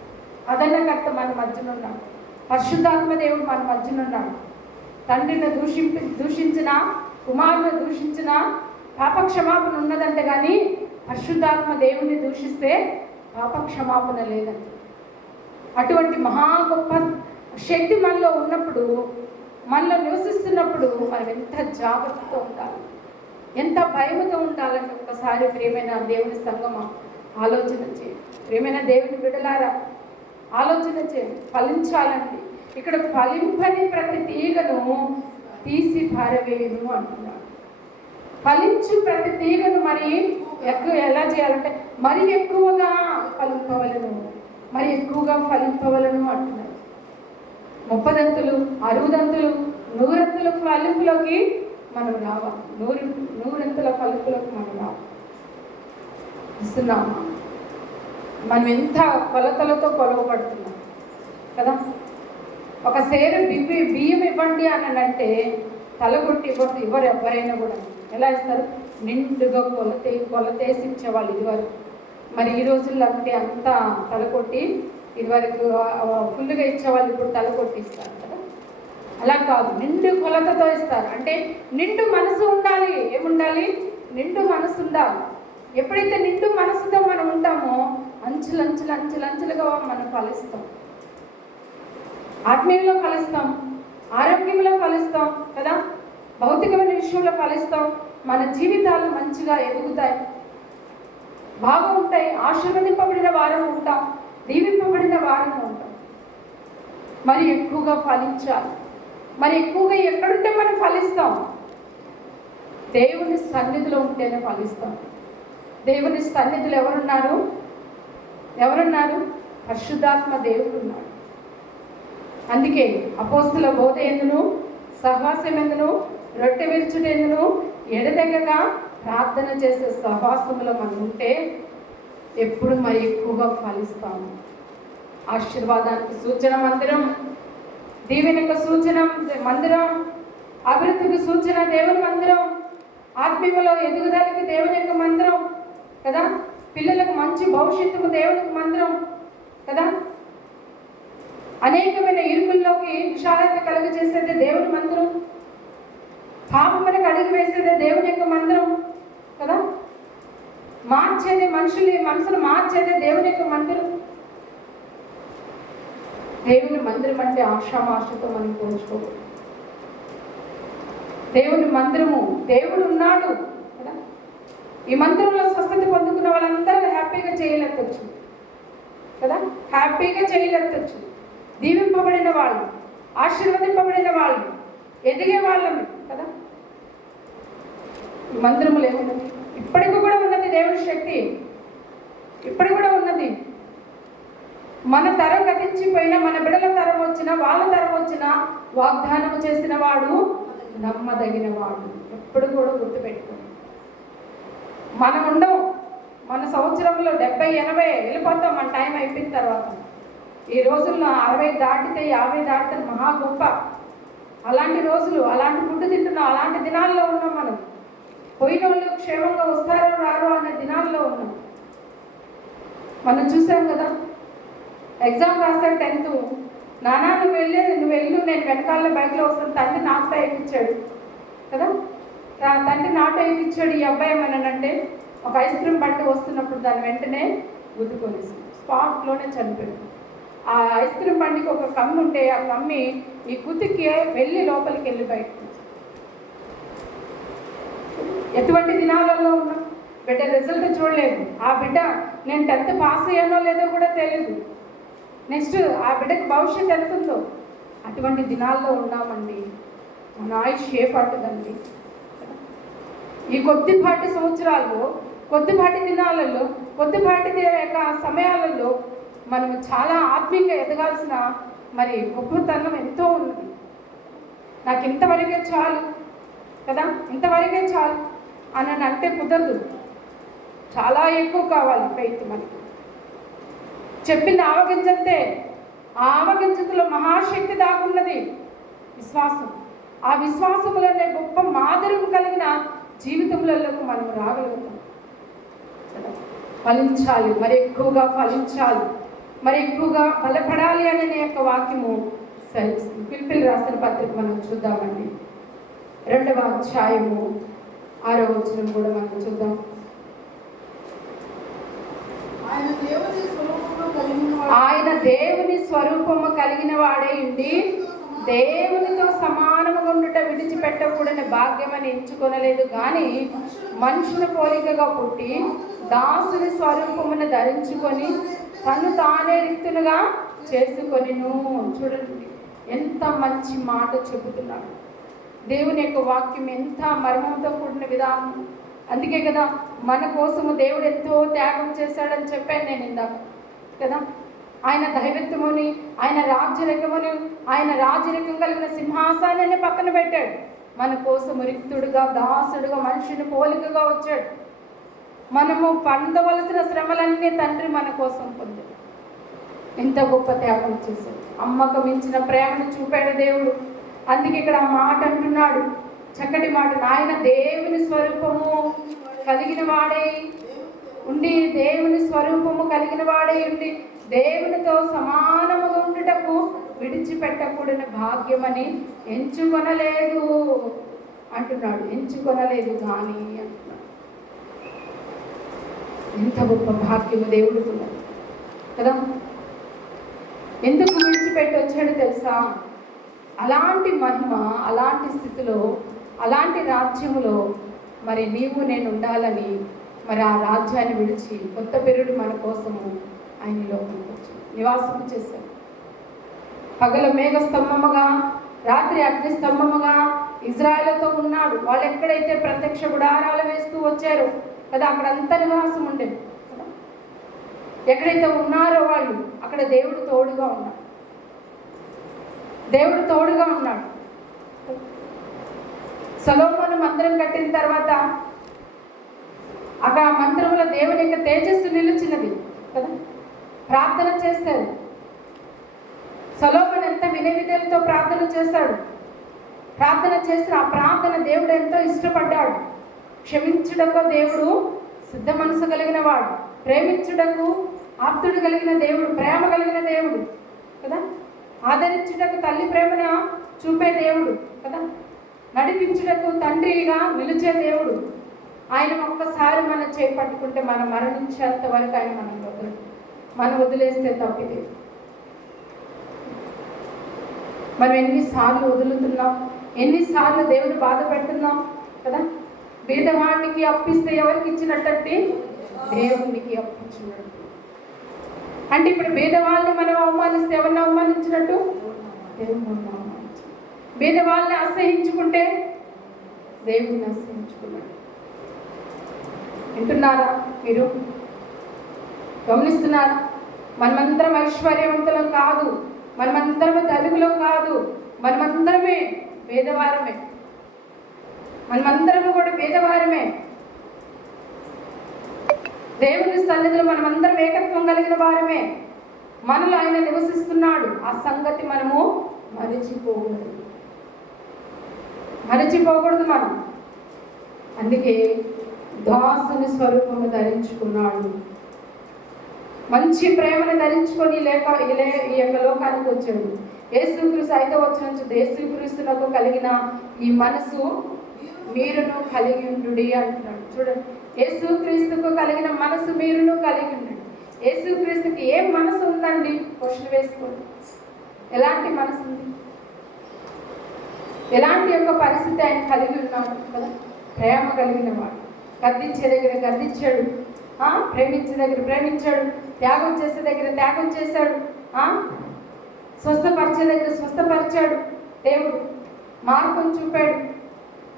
ఆదరణకర్త మన మధ్యన ఉన్నాడు, పరిశుద్ధాత్మ దేవుడు మన మధ్యన ఉన్నాడు. తండ్రిని దూషించిన, కుమారుని దూషించిన పాపక్షమాపణ ఉన్నదంటే కానీ పరిశుద్ధాత్మ దేవుణ్ణి దూషిస్తే పాపక్షమాపణ లేదంట. అటువంటి మహా గొప్ప శక్తి మనలో ఉన్నప్పుడు, మనలో నివసిస్తున్నప్పుడు మనం ఎంత జాగ్రత్తతో ఉండాలి, ఎంత భయముతో ఉండాలంటే ఒకసారి ప్రియమైన దేవుని సంగమా ఆలోచన చేయండి. ప్రియమైన దేవుని బిడ్డలారా ఆలోచన చేయండి. ఫలించాలంటే ఇక్కడ ఫలింపని ప్రతి తీగను తీసి పారవేయను అంటున్నాడు. ఫలించు ప్రతి తీగను మరి ఎలా చేయాలంటే మరి ఎక్కువగా ఫలింపవలను, మరి ఎక్కువగా ఫలింపవలను అంటున్నాడు. 30 దంతులు, 60 దంతులు, 100 దంతుల ఫలింపులోకి మనం రావాలి. 100 ఫలింపులోకి మనం రావాలి. ఇస్తున్నామా? మనం ఎంత కొలతలతో కొలవబడుతున్నాం కదా. ఒక సేరు బియ్యం ఇవ్వండి అని అంటే తలగొట్టి ఇవ్వరు. ఎవరైనా కూడా ఎలా ఇస్తారు? నిండుగా కొలతేసి ఇచ్చేవాళ్ళు ఇదివరకు. మరి ఈ రోజుల్లో అంటే అంతా తలకొట్టి, ఇదివరకు ఫుల్గా ఇచ్చేవాళ్ళు ఇప్పుడు తలకొట్టి ఇస్తారు కదా. అలా కాదు, నిండు కొలతతో ఇస్తారు. అంటే నిండు మనసు ఉండాలి. ఏముండాలి? నిండు మనసు ఉండాలి. ఎప్పుడైతే నిండు మనసుతో మనం ఉంటామో అంచులంచులుగా మనం ఫలిస్తాం. ఆత్మీయంలో ఫలిస్తాం, ఆరోగ్యంలో ఫలిస్తాం కదా, భౌతికమైన విషయంలో ఫలిస్తాం. మన జీవితాలు మంచిగా ఎదుగుతాయి, బాగుంటాయి. ఆశీర్వదింపబడిన వారం ఉంటాం, దీవింపబడిన వారం ఉంటాం. మరి ఎక్కువగా ఫలించాలి. మరి ఎక్కువగా ఎక్కడుంటే మనం ఫలిస్తాం? దేవుని సన్నిధిలో ఉంటేనే ఫలిస్తాం. దేవుని సన్నిధిలో ఎవరున్నారు? పరిశుద్ధాత్మ దేవుడు ఉన్నాడు. అందుకే అపోస్తుల బోధ ఎందును, సహవాసం ఎందును, రొట్టె విరుచుట ఎందును, ఎడతెగక ప్రార్థన చేసే సహవాసంలో మనం ఉంటే ఎప్పుడు మరి ఎక్కువగా ఫలిస్తాము. ఆశీర్వాదానికి సూచన మందిరం, దీవెనకు సూచన మందిరం, అభివృద్ధికి సూచన దేవుని మందిరం, ఆత్మీయలో ఎదుగుదలకి దేవుని యొక్క మందిరం కదా, పిల్లలకు మంచి భవిష్యత్తుకు దేవునికి మందిరం కదా, అనేకమైన ఇరుకుల్లోకి విశాలత కలుగజేసేదే దేవుని మందిరం, పాపమునకు అడుగు వేసేదే దేవుని యొక్క మందిరం కదా, మార్చేదే మనసును మార్చేదే దేవుని యొక్క మందిరం. దేవుని మందిరం అంటే ఆశామాషతో మనం పోల్చుకోకూడదు. దేవుని మందిరము, దేవుడు ఉన్నాడు కదా. ఈ మందిరంలో స్వస్థత పొందుకున్న వాళ్ళందరూ హ్యాపీగా చేయలేకపోవచ్చు కదా, హ్యాపీగా చేయలేకపోవచ్చు. దీవింపబడిన వాళ్ళు, ఆశీర్వదింపబడిన వాళ్ళు, ఎదిగే వాళ్ళని కదా. ఈ మందిరములు ఏమున్నది? ఇప్పటికి కూడా ఉన్నది దేవుని శక్తి, ఇప్పటికి కూడా ఉన్నది. మన తరం గతించిపోయినా, మన బిడ్డల తరం వచ్చినా, వాళ్ళ తరం వచ్చినా వాగ్దానం చేసిన వాడు నమ్మదగిన వాడు. ఎప్పుడు కూడా గుర్తుపెట్టుకోండి. మనం ఉండవు, మన సంవత్సరంలో 70-80 వెళ్ళిపోతాం మన టైం అయిపోయిన తర్వాత. ఈ రోజుల్లో 60 దాటితే 50 దాటితే మహా గొప్ప. అలాంటి రోజులు, అలాంటి ఫుడ్ తింటున్నాం, అలాంటి దినాల్లో ఉన్నాం మనం. పోయిన వాళ్ళు క్షేమంగా వస్తారో రారో అనే దినాల్లో ఉన్నాం. మనం చూసాం కదా, ఎగ్జామ్ రాశాడు 10th. నానా నువ్వు వెళ్ళు, నేను వెనకాల బైక్లో వస్తాను. తండ్రి నాతో ఎక్కించాడు కదా, తండ్రి నాతో ఎక్కించాడు. ఈ అబ్బాయి ఏమన్నానంటే, ఒక ఐస్ క్రీమ్ బండి వస్తున్నప్పుడు దాన్ని వెంటనే గుద్దుకొనేసి స్పాట్లోనే చనిపోయాడు. ఆ ఐస్ క్రీమ్ బండికి ఒక కమ్మి ఉంటే ఆ కమ్మి ఈ గుద్దుకి వెళ్ళి లోపలికి వెళ్ళి బయటకు. ఎటువంటి దినాలలో ఉన్నాం. బిడ్డ రిజల్ట్ చూడలేదు. ఆ బిడ్డ నేను 10th పాస్ అయ్యానో లేదో కూడా తెలియదు. నెక్స్ట్ ఆ బిడ్డకి భవిష్యత్తు ఎంత ఉందో. అటువంటి దినాల్లో ఉన్నామండి. మన ఆయుష్ ఏ పట్టుదండి. ఈ కొద్దిపాటి సంవత్సరాల్లో, కొద్దిపాటి దినాలలో, కొద్దిపాటి సమయాలలో మనం చాలా ఆత్మీయంగా ఎదగాల్సిన మరి గొప్పతనం ఎంతో ఉంది. నాకు ఇంతవరకే చాలు కదా, ఇంతవరకే చాలు అని అంటే కుదరదు. చాలా ఎక్కువ కావాలి ఫెయిత్ మనకి. చెప్పింది ఆవగించంతే, ఆ ఆవగించలో మహాశక్తి దాగున్నది విశ్వాసం. ఆ విశ్వాసములోనే గొప్ప మాధుర్యం కలిగిన జీవితంలోకి మనం రాగలుగుతాం. ఫలించాలి, మరి ఎక్కువగా ఫలించాలి, మరి ఎక్కువగా బలపడాలి అనే యొక్క వాక్యము సెలవిస్తుంది. ఫిలిప్పీయులకు రాసిన పత్రిక మనం చూద్దామండి. 2వ అధ్యాయము 6వ వచనం కూడా మనం చూద్దాం. ఆయన దేవుని స్వరూపము కలిగిన వాడే ఉండి దేవునితో సమానముగా ఉండుట విడిచిపెట్టకూడని భాగ్యమని ఎంచుకొనలేదు, కానీ మనుషుని పోలికగా పుట్టి దాసుని స్వరూపమును ధరించుకొని తను తానే రిక్తులుగా చేసుకొనిను. చూడండి ఎంత మంచి మాట చెబుతున్నాడు. దేవుని యొక్క వాక్యం ఎంత మర్మంతో కూడిన విధానం. అందుకే కదా మన కోసము దేవుడు ఎంతో త్యాగం చేశాడని చెప్పాను నేను ఇందాక కదా. ఆయన దైవత్వముని, ఆయన రాజ్యరకముని, ఆయన రాజ్యరకం కలిగిన సింహాసనాన్ని పక్కన పెట్టాడు. మన కోసము రిక్తుడుగా, దాసుడుగా, మనిషిని పోలికగా వచ్చాడు. మనము పొందవలసిన శ్రమలన్నీ తండ్రి మన కోసం పొందాడు. ఎంత గొప్ప త్యాగం చేశాడు. అమ్మకు మించిన ప్రేమను చూపాడు దేవుడు. అందుకే ఇక్కడ ఆ మాట అంటున్నాడు, చక్కటి మాట. ఆయన దేవుని స్వరూపము కలిగిన వాడే ఉండి, దేవుని స్వరూపము కలిగిన వాడే ఉండి దేవునితో సమానముగా ఉండుటకు విడిచిపెట్టకూడని భాగ్యమని ఎంచుకొనలేదు అంటున్నాడు. ఎంచుకొనలేదు కానీ అంటున్నాడు. ఎంత గొప్ప భాగ్యము దేవుడికి ఉన్నది కదా. ఎందుకు విడిచిపెట్టి వచ్చాడు తెలుసా? అలాంటి మహిమ, అలాంటి స్థితిలో, అలాంటి రాజ్యములో మరి నీవు నేను ఉండాలని మరి ఆ రాజ్యాన్ని విడిచి కొత్త పెరుడు మన కోసము ఆయన లోకంలోకి వచ్చి నివాసం చేశాడు. పగలు మేఘ స్తంభముగా, రాత్రి అగ్ని స్తంభముగా ఇజ్రాయేలుతో ఉన్నాడు. వాళ్ళు ఎక్కడైతే ప్రత్యక్ష గుడారాలు వేస్తూ వచ్చారో కదా, అక్కడంతా నివాసం ఉండేది కదా. ఎక్కడైతే ఉన్నారో వాళ్ళు అక్కడ దేవుడు తోడుగా ఉన్నాడు. దేవుడు తోడుగా ఉన్నాడు. సొలొమోను మందిరం కట్టిన తర్వాత అక్కడ మందిరంలో దేవుని యొక్క తేజస్సు నిలిచినది కదా. ప్రార్థన చేశారు. సొలొమోను ఎంత వినయవిధేలతో ప్రార్థన చేశాడు. ప్రార్థన చేసిన ఆ ప్రార్థన దేవుడు ఎంతో ఇష్టపడ్డాడు. క్షమించుటకు దేవుడు సిద్ధ మనసు కలిగిన వాడు, ప్రేమించుటకు ఆప్తుడు కలిగిన దేవుడు, ప్రేమ కలిగిన దేవుడు కదా. ఆదరించుటకు తల్లి ప్రేమను చూపే దేవుడు కదా. నడిపించుటకు తండ్రిగా నిలిచే దేవుడు. ఆయన ఒక్కసారి మనం చేపట్టుకుంటే మనం మరణించేంత వరకు ఆయన మనం వదిలేస్తే తప్పిదే. మనం ఎన్నిసార్లు వదులుతున్నాం, ఎన్నిసార్లు దేవుని బాధ పెడుతున్నాం కదా. పేదవాడికి అప్పిస్తే ఎవరికి ఇచ్చినట్టంటే దేవునికి అప్పించినట్టు. అంటే ఇప్పుడు పేదవాళ్ళని మనం అవమానిస్తే ఎవరిని అవమానించినట్టు? దేవుని అవమానించు. పేదవాళ్ళని అసహించుకుంటే దేవుని అసహించుకున్నాడు. వింటున్నారా? మీరు గమనిస్తున్నారా? మనమందరం ఐశ్వర్యవంతులం కాదు, మనమందరమే ధనికులం కాదు, మనమందరమే పేదవారమే. మనమందరము కూడా పేదవారమే. దేవుని సన్నిధిలో మనమందరం ఏకత్వం కలిగిన వారమే. మనలో ఆయన నివసిస్తున్నాడు. ఆ సంగతి మనము మరచిపోకూడదు మనం. అందుకే దాసుని స్వరూపము ధరించుకున్నాడు. మంచి ప్రేమను ధరించుకొని ఈ యొక్క లోకానికి వచ్చాడు. యేసుక్రీస్తు 5వ వచనం నుంచి యేసుక్రీస్తునకు కలిగిన ఈ మనసు మీరును కలిగి ఉండుడి అంటున్నాడు. చూడండి, యేసుక్రీస్తుకు కలిగిన మనసు మీరును కలిగి ఉండండి. యేసుక్రీస్తుకి ఏం మనసు ఉందండి? క్వశ్చన్ వేసుకోండి. ఎలాంటి మనసు ఉంది? ఎలాంటి యొక్క పరిస్థితి ఆయన కలిగి ఉన్నాడు కదా? ప్రేమ కలిగిన వాడు. గద్దించే దగ్గర గద్దించాడు, ప్రేమించే దగ్గర ప్రేమించాడు, త్యాగం చేసే దగ్గర త్యాగం చేశాడు, స్వస్థపరిచే దగ్గర స్వస్థపరిచాడు. దేవుడు మార్గం చూపాడు,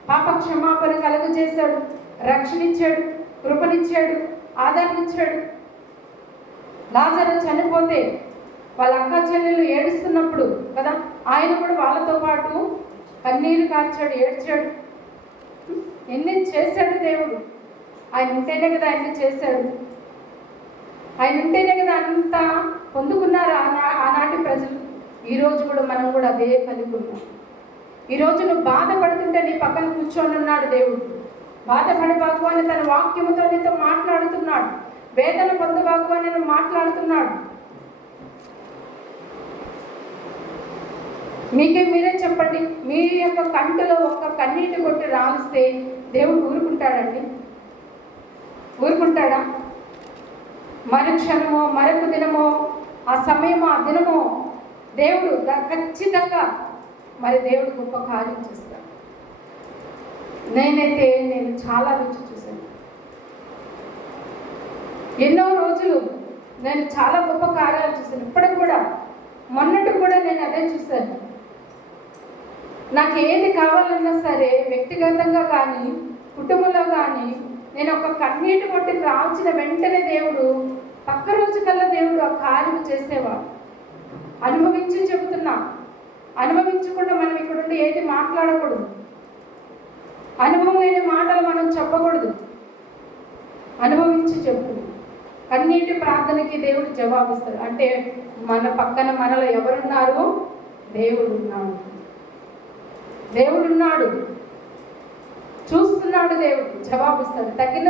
పాప క్షమాపణ కలుగజేశాడు, రక్షణ ఇచ్చాడు, కృపనిచ్చాడు, ఆదరణిచ్చాడు. లాజరు చనిపోతే వాళ్ళ అక్క చెల్లెలు ఏడుస్తున్నప్పుడు కదా, ఆయన కూడా వాళ్ళతో పాటు కన్నీరు కార్చాడు, ఏడ్చాడు. ఎన్ని చేశాడు దేవుడు. ఆయన ఉంటేనే కదా అన్ని చేశాడు. ఆయన ఉంటేనే కదా అంతా పొందుకున్నారు ఆనాటి ప్రజలు. ఈరోజు కూడా మనం కూడా అదే కలిగి ఉన్నాం. ఈరోజు నువ్వు బాధపడుతుంటే నీ పక్కన కూర్చొని ఉన్నాడు దేవుడు. బాధపడబాకు అని తన వాక్యముతో నీతో మాట్లాడుతున్నాడు. వేదన పొందబాకు అని నేను మాట్లాడుతున్నాడు. మీరే చెప్పండి, మీ యొక్క కంటిలో ఒక్క కన్నీటి కొట్టి రాలిస్తే దేవుడు ఊరుకుంటాడండి? ఊరుకుంటాడా? మరుక్షణమో మరొక దినమో ఆ సమయమో ఆ దినమో దేవుడు ఖచ్చితంగా దేవుడు గొప్ప కార్యం చేస్తాడు. నేను చాలా రుచి చూశాను. ఎన్నో రోజులు నేను చాలా గొప్ప కార్యాలు చూశాను. ఇప్పటికి కూడా, మొన్నటి కూడా నేను అదే చూశాను. నాకు ఏది కావాలన్నా సరే, వ్యక్తిగతంగా కానీ కుటుంబంలో కానీ, నేను ఒక కన్నీటి కొట్టి రాల్చిన వెంటనే దేవుడు పక్క రోజు కల్లా దేవుడు ఆ కార్యం చేసేవాడు. అనుభవించి చెబుతున్నా, అనుభవించకుండా మనం ఇక్కడ ఉండి ఏది మాట్లాడకూడదు. అనుభవం లేని మాటలు మనం చెప్పకూడదు. అనుభవించి చెబుతున్నాం. కన్నీటి ప్రార్థనకి దేవుడు జవాబిస్తాడు. అంటే మన పక్కన మనలో ఎవరున్నారు? దేవుడు ఉన్నాడు. దేవుడున్నాడు, చూస్తున్నాడు. దేవుడు జవాబిస్తాడు. తగిన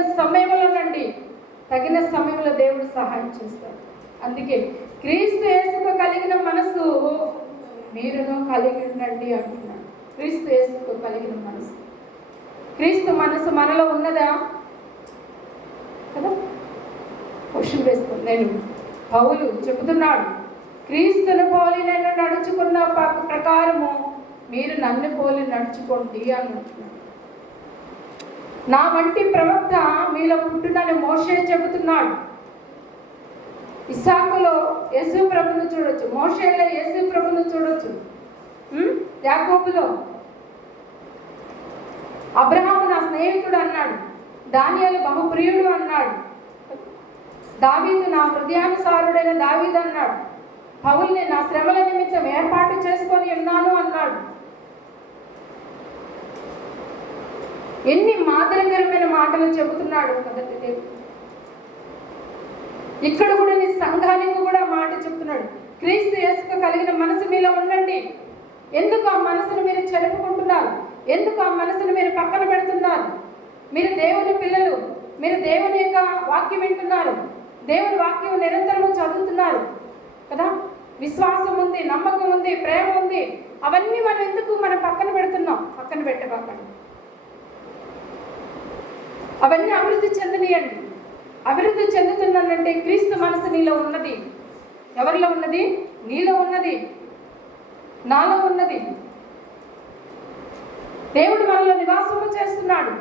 సమయంలో దేవుడు సహాయం చేస్తాడు. అందుకే క్రీస్తు యేసుకు కలిగిన మనసు మీరును కలిగి ఉండండి అంటున్నాడు. క్రీస్తు యేసుకు కలిగిన మనసు. క్రీస్తు మనసు మనలో ఉన్నదా కదా? క్వశ్చన్ వేసుకోండి. నేను పౌలు చెబుతున్నాడు, క్రీస్తును పోలి నేను నడుచుకున్న ప్రకారము మీరు నన్ను పోలి నడుచుకోండి అని అంటున్నాడు. నా వంటి ప్రవక్త మీలో పుట్టునని మోషే చెబుతున్నాడు. ఇస్సాకులో యేసు ప్రభును చూడొచ్చు, మోషేలో యేసు ప్రభును చూడొచ్చు, యాకోబులో అబ్రహాము నా స్నేహితుడు అన్నాడు, దానియేలు బహుప్రియుడు అన్నాడు, దావీదు నా హృదయానుసారుడైన దావీదు అన్నాడు, పౌలుని నా శ్రమల నిమిత్తం ఏర్పాటు చేసుకొని ఉన్నాను అన్నాడు. ఎన్ని మాదిరికరమైన మాటలు చెబుతున్నాడు కదా దేవుడు. ఇక్కడ కూడా నీ సంఘానికి కూడా మాట చెప్తున్నాడు. క్రీస్తు యేసుకు కలిగిన మనసు మీలో ఉండండి. ఎందుకు ఆ మనసును మీరు చెరుపుకుంటున్నారు? ఎందుకు ఆ మనసును మీరు పక్కన పెడుతున్నారు? మీరు దేవుని పిల్లలు, మీరు దేవుని యొక్క వాక్యం వింటున్నారు, దేవుని వాక్యం నిరంతరము చదువుతున్నారు కదా. విశ్వాసం ఉంది, నమ్మకం ఉంది, ప్రేమ ఉంది. అవన్నీ మనం ఎందుకు పక్కన పెడుతున్నాం? పక్కన పెట్టబాకండి. అవన్నీ అభివృద్ధి చెందనియండి. అభివృద్ధి చెందుతున్నానంటే క్రీస్తు మనసు నీలో ఉన్నది. ఎవరిలో ఉన్నది? నీలో ఉన్నది, నాలో ఉన్నది. దేవుడు మనలో నివాసము చేస్తున్నాడు.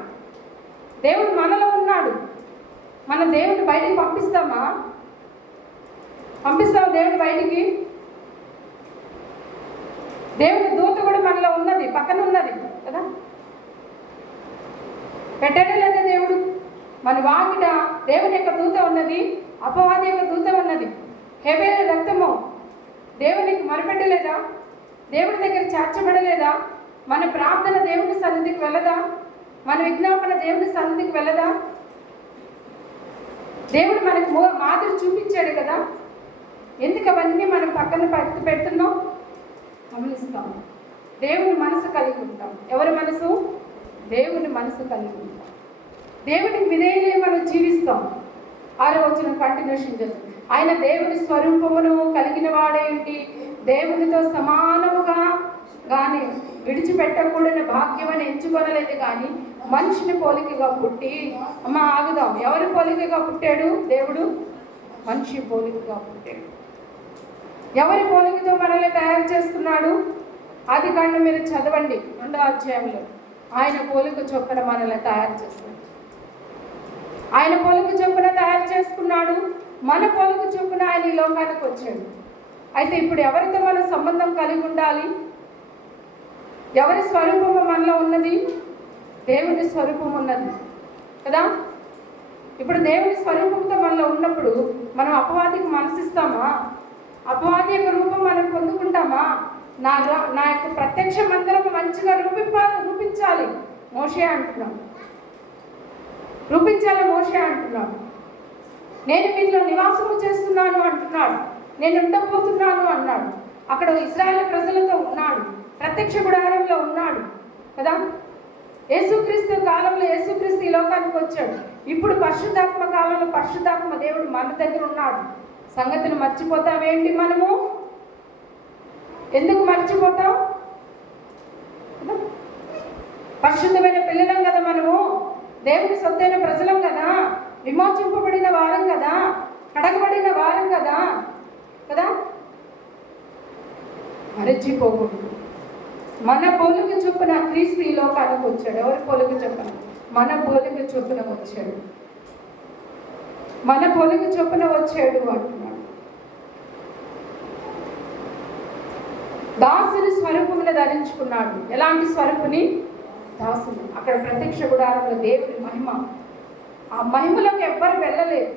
దేవుడు మనలో ఉన్నాడు. మన దేవుడిని బయటికి పంపిస్తామా? దేవుడి బయటికి? దేవుని దూత కూడా మనలో ఉన్నది, పక్కన ఉన్నది కదా. పెట్టడే లేదా దేవుడు? మన వాకిట దేవుని యొక్క దూత ఉన్నది, అపవాది యొక్క దూత ఉన్నది. హేబేలు రక్తము దేవునికి మొరపెట్టలేదా? దేవుడి దగ్గర చేర్చబడలేదా? మన ప్రార్థన దేవుని సన్నిధికి వెళ్ళదా? మన విజ్ఞాపన దేవుని సన్నిధికి వెళ్ళదా? దేవుడు మనకు మాదిరి చూపించాడు కదా. ఎందుకు అవన్నీ మనం పక్కన పెడుతున్నాం? గమనిస్తాం. దేవుని మనసు కలిగి ఉంటాం. ఎవరి మనసు? దేవుని మనసు కలిగి ఉంటాం. దేవునికి విధేయులే మనం జీవిస్తాం. 6వ వచనం కంటిన్యూషన్ చేస్తాం. ఆయన దేవుని స్వరూపమును కలిగిన వాడేంటి? దేవునితో సమానముగా కానీ విడిచిపెట్టకూడని భాగ్యమని ఎంచుకొనలేదు కానీ మనిషిని పోలికగా పుట్టి, ఆగుదాం. ఎవరి పోలికగా పుట్టాడు దేవుడు? మనిషి పోలికగా పుట్టాడు. ఎవరి పోలికతో మనల్ని తయారు చేసుకున్నాడు? ఆదికాండం మీరు చదవండి 2వ అధ్యాయంలో. ఆయన పోలిక చొప్పున మనల్ని తయారు చేస్తున్నాడు. ఆయన పోలిక చొప్పున తయారు చేసుకున్నాడు. మన పోలిక చొప్పున ఆయన ఈ లోకానికి వచ్చాడు. అయితే ఇప్పుడు ఎవరితో మనం సంబంధం కలిగి ఉండాలి? ఎవరి స్వరూపము మనలో ఉన్నది? దేవుని స్వరూపం ఉన్నది కదా. ఇప్పుడు దేవుని స్వరూపంతో మనలో ఉన్నప్పుడు మనం అపవాదికి మనసిస్తామా? అపవాది యొక్క రూపం మనం పొందుకుంటామా? నా యొక్క ప్రత్యక్ష మందిరం మంచిగా రూపించాలి మోషే అంటున్నాం. రూపించాలి మోషే అంటున్నాడు. నేను వీటిలో నివాసము చేస్తున్నాను అంటున్నాడు. నేను ఉండబోతున్నాను అన్నాడు. అక్కడ ఇశ్రాయేలు ప్రజలతో ఉన్నాడు. ప్రత్యక్ష గుడారంలో ఉన్నాడు కదా. యేసుక్రీస్తు కాలంలో యేసుక్రీస్తు ఈ లోకానికి వచ్చాడు. ఇప్పుడు పరిశుద్ధాత్మ కాలంలో పరిశుద్ధాత్మ దేవుడు మన దగ్గర ఉన్నాడు. సంగతిని మర్చిపోతామేంటి? మనము ఎందుకు మర్చిపోతాం? పరిశుద్ధమైన పిల్లలం కదా, మనము దేవుని సొత్తైన ప్రజలం కదా, విమోచింపబడిన వారం కదా, కడగబడిన వారం కదా కదా. మరచిపోకూడదు. మన పోలిక చొప్పున క్రీస్తు ఈ లోకానికి వచ్చాడు. ఎవరి పోలిక చొప్పున? మన పోలిక చొప్పున వచ్చాడు. మన పోలిక చొప్పున వచ్చాడు అంటున్నాడు. దాసుని స్వరూపమును ధరించుకున్నాడు. ఎలాంటి స్వరూపుని? దాసుని. అక్కడ ప్రత్యక్ష గుడారంలో దేవుని మహిమ, ఆ మహిమలోకి ఎవ్వరు వెళ్ళలేదు.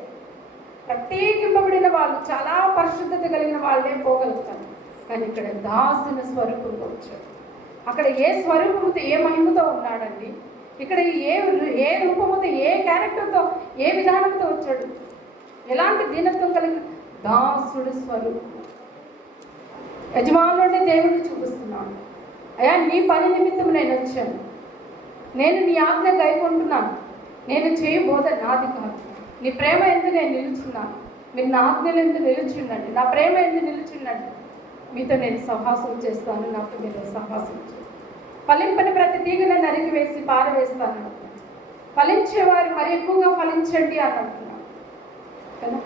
ప్రత్యేకింపబడిన వాళ్ళు, చాలా పరిశుద్ధత కలిగిన వాళ్ళే పోగలుగుతారు. కానీ ఇక్కడ దాసుని స్వరూపంతో వచ్చాడు. అక్కడ ఏ స్వరూపంతో, ఏ మహిమతో ఉన్నాడండి? ఇక్కడ ఏ రూపంతో, ఏ క్యారెక్టర్తో, ఏ విధానంతో వచ్చాడు? ఎలాంటి దీనత్వం కలిగిన దాసుడు స్వరూపం. యజమానుడే దేవుడిని చూపిస్తున్నాను. అయ్యా, నీ పని నిమిత్తం నేను వచ్చాను. నేను నీ ఆజ్ఞ గైకొంటున్నాను. నేను చేయబోద నాది కాదు. నీ ప్రేమ ఎందుకు నేను నిలుచున్నాను. మీరు నా ఆజ్ఞలు ఎందుకు నిలుచుండండి. నా ప్రేమ ఎందుకు నిలుచుండండి. మీతో నేను సహవాసం చేస్తాను. నాతో మీరు సహవాసం చేయండి. ఫలింపని ప్రతి తీగను నరికి వేసి పారవేస్తాను. ఫలించేవారు మరి ఎక్కువగా ఫలించండి అని అంటున్నాను కదా.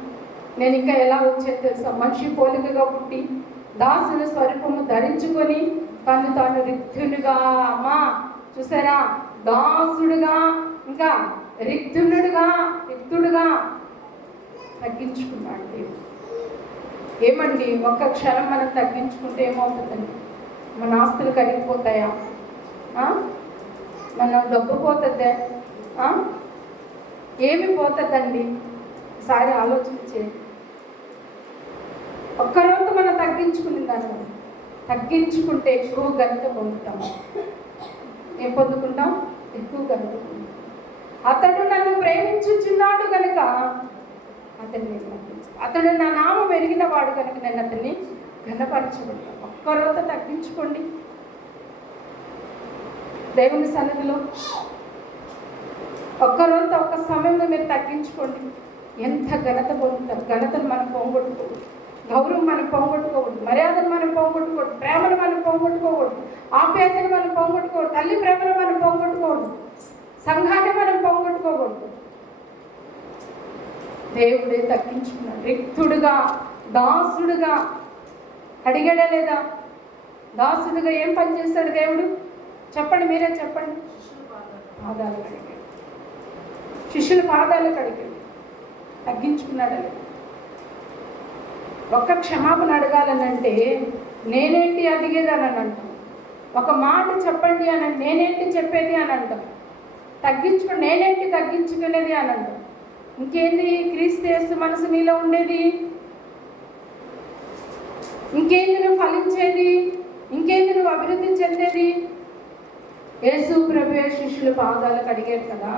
నేను ఇంకా ఎలా వచ్చేది తెలుసా? మనిషి పోలికగా పుట్టి దాసుని స్వరూపము ధరించుకొని తాను రిక్తునుగా, అమ్మా చూసారా, దాసుడుగా, ఇంకా రిక్తుడుగా తగ్గించుకున్నాడు దేవుడు. ఏమండి, ఒక్క క్షణం మనం తగ్గించుకుంటే ఏమవుతుందండి? మన ఆస్తులు కరిగిపోతాయా? మన డబ్బు పోతుందే? ఏమి పోతుందండి? ఒకసారి ఆలోచించే. ఒక్కరోజు మనం తగ్గించుకుంటే ఎక్కువ ఘనత పొందుతాం. ఏం పొందుకుంటాం? ఎక్కువ ఘనత పొందుతాం. అతడు నన్ను ప్రేమించుచున్నాడు కనుక అతన్ని అతడు నా నామం ఎరిగిన వాడు కనుక నేను అతన్ని ఘనపరచబడతాను. ఒక్కరోజు తగ్గించుకోండి దేవుని సన్నిధిలో. ఒక్కరోజు ఒక్క సమయంలో మీరు తగ్గించుకోండి. ఎంత ఘనత పొందుతారు. ఘనతను మనం పోగొట్టుకోవద్దు. గౌరవం మనం పోగొట్టుకోవద్దు. మర్యాదను మనం పోగొట్టుకోవద్దు. ప్రేమను మనం పోగొట్టుకోవద్దు. ఆప్యాయతను మనం పోగొట్టుకోవద్దు. తల్లి ప్రేమను మనం పోగొట్టుకోవద్దు. సంఘాన్ని మనం పోగొట్టుకోకూడదు. దేవుడే తగ్గించుకున్నాడు. రిక్తుడుగా, దాసుడుగా అడిగాడా లేదా? దాసుడుగా ఏం పని చేస్తాడు దేవుడు? చెప్పండి, మీరే చెప్పండి. పాదాలు కడిగాడు. శిష్యుల పాదాలు కడిగాడు. తగ్గించుకున్నాడా లేదా? ఒక్క క్షమాపణ అడగాలనంటే నేనేంటి అడిగేది అని అంటాం. ఒక మాట చెప్పండి అని నేనేంటి చెప్పేది అని అంటాం. నేనేంటి తగ్గించుకునేది అని అంటాం. ఇంకేంది క్రీస్తు యేసు మనసు నీలో ఉండేది? ఇంకేంది నువ్వు ఫలించేది? ఇంకేంది నువ్వు అభివృద్ధి చెందేది? యేసు ప్రభువే శిష్యుల పాదాలు కడిగారు కదా,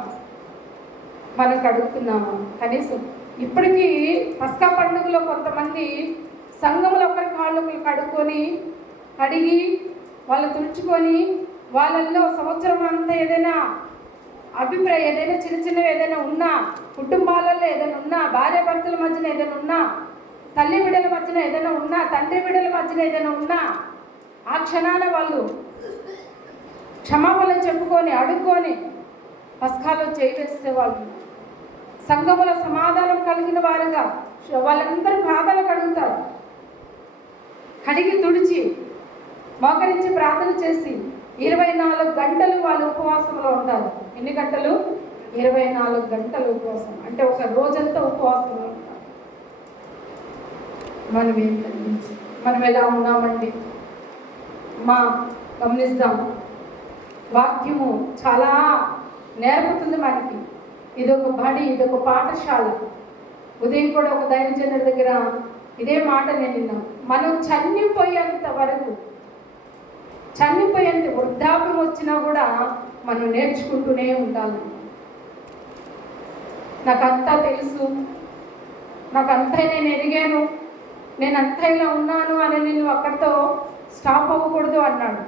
మనం కడుగుతున్నామా? కనీసం ఇప్పటికీ పస్కా పండుగలో కొంతమంది సంఘంలో ఒకరి కాళ్ళు కడుక్కొని కడిగి వాళ్ళు తుడుచుకొని వాళ్ళల్లో సంవత్సరం అంతా ఏదైనా అభిప్రాయం ఏదైనా చిన్న చిన్నవి ఏదైనా ఉన్నా, కుటుంబాలలో ఏదైనా ఉన్నా, భార్య భర్తల మధ్యన ఏదైనా ఉన్నా, తల్లి బిడ్డల మధ్యన ఏదైనా ఉన్నా, తండ్రి బిడ్డల మధ్యన ఏదైనా ఉన్నా, ఆ క్షణాన వాళ్ళు క్షమాపణ చెప్పుకొని అడుక్కొని పస్కాలో చేయివేస్తే వాళ్ళు సంఘములో సమాధానం కలిగిన వారుగా వాళ్ళందరూ పాదాలు కడుగుతారు. కడిగి తుడిచి మోకరించి ప్రార్థన చేసి 24 గంటలు వాళ్ళు ఉపవాసంలో ఉంటారు. ఎన్ని గంటలు? 24 గంటలు ఉపవాసం. అంటే ఒక రోజంతా ఉపవాసంలో ఉంటారు. మనం ఏంటండి, మనం ఎలా ఉన్నామండి? గమనిస్తాం. వాక్యము చాలా నేర్పుతుంది మనకి. ఇదొక బడి, ఇదొక పాఠశాల. ఉదయం కూడా ఒక దైవజనుడి దగ్గర ఇదే మాట నేను విన్నాను. మనం చనిపోయేంత వరకు, చనిపోయేంత వృద్ధాప్యం వచ్చినా కూడా మనం నేర్చుకుంటూనే ఉండాలి. నాకంతా తెలుసు, నాకంతా నేను ఎదిగాను, నేను అంతా ఇలా ఉన్నాను అని నేను అక్కడితో స్టాప్ అవ్వకూడదు అన్నాడు.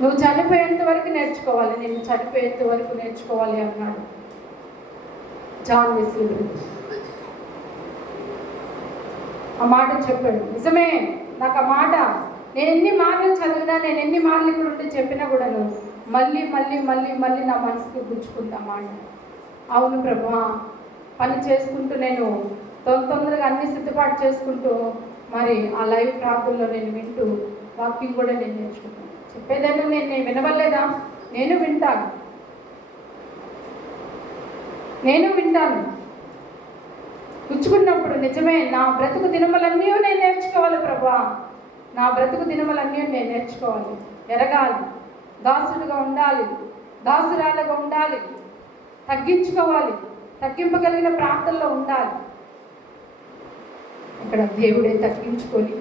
నువ్వు చనిపోయేంత వరకు నేర్చుకోవాలి, నేను చనిపోయేంత వరకు నేర్చుకోవాలి అన్నాడు జాన్ వెస్లీ. ఆ మాట చెప్పాడు. నిజమే, నాకు ఆ మాట నేను ఎన్ని మార్లు చదివినా, నేను ఎన్ని మార్లు ఇక్కడ ఉండి చెప్పినా కూడా మళ్ళీ మళ్ళీ మళ్ళీ మళ్ళీ నా మనసుకి గుచ్చుకుంటా మాట. అవును ప్రభా, పని చేసుకుంటూ నేను తొందరగా అన్ని సిద్ధపాటు చేసుకుంటూ మరి ఆ లైవ్ ప్రార్థనలో నేను వింటూ వాకింగ్ కూడా నేను నేర్చుకుంటాను. చెప్పేదైనా నేను వినవలేదా? నేను వింటాను. గుచ్చుకున్నప్పుడు నిజమే, నా బ్రతుకు దినములన్నీ నేను నేర్చుకోవాలి ప్రభా, నా బ్రతుకు దినములన్నీ నేను నేర్చుకోవాలి, ఎరగాలి, దాసుడుగా ఉండాలి, దాసురాలుగా ఉండాలి, తగ్గించుకోవాలి, తగ్గింపగలిగిన ప్రాంతంలో ఉండాలి. ఇక్కడ దేవుడే తగ్గించుకొని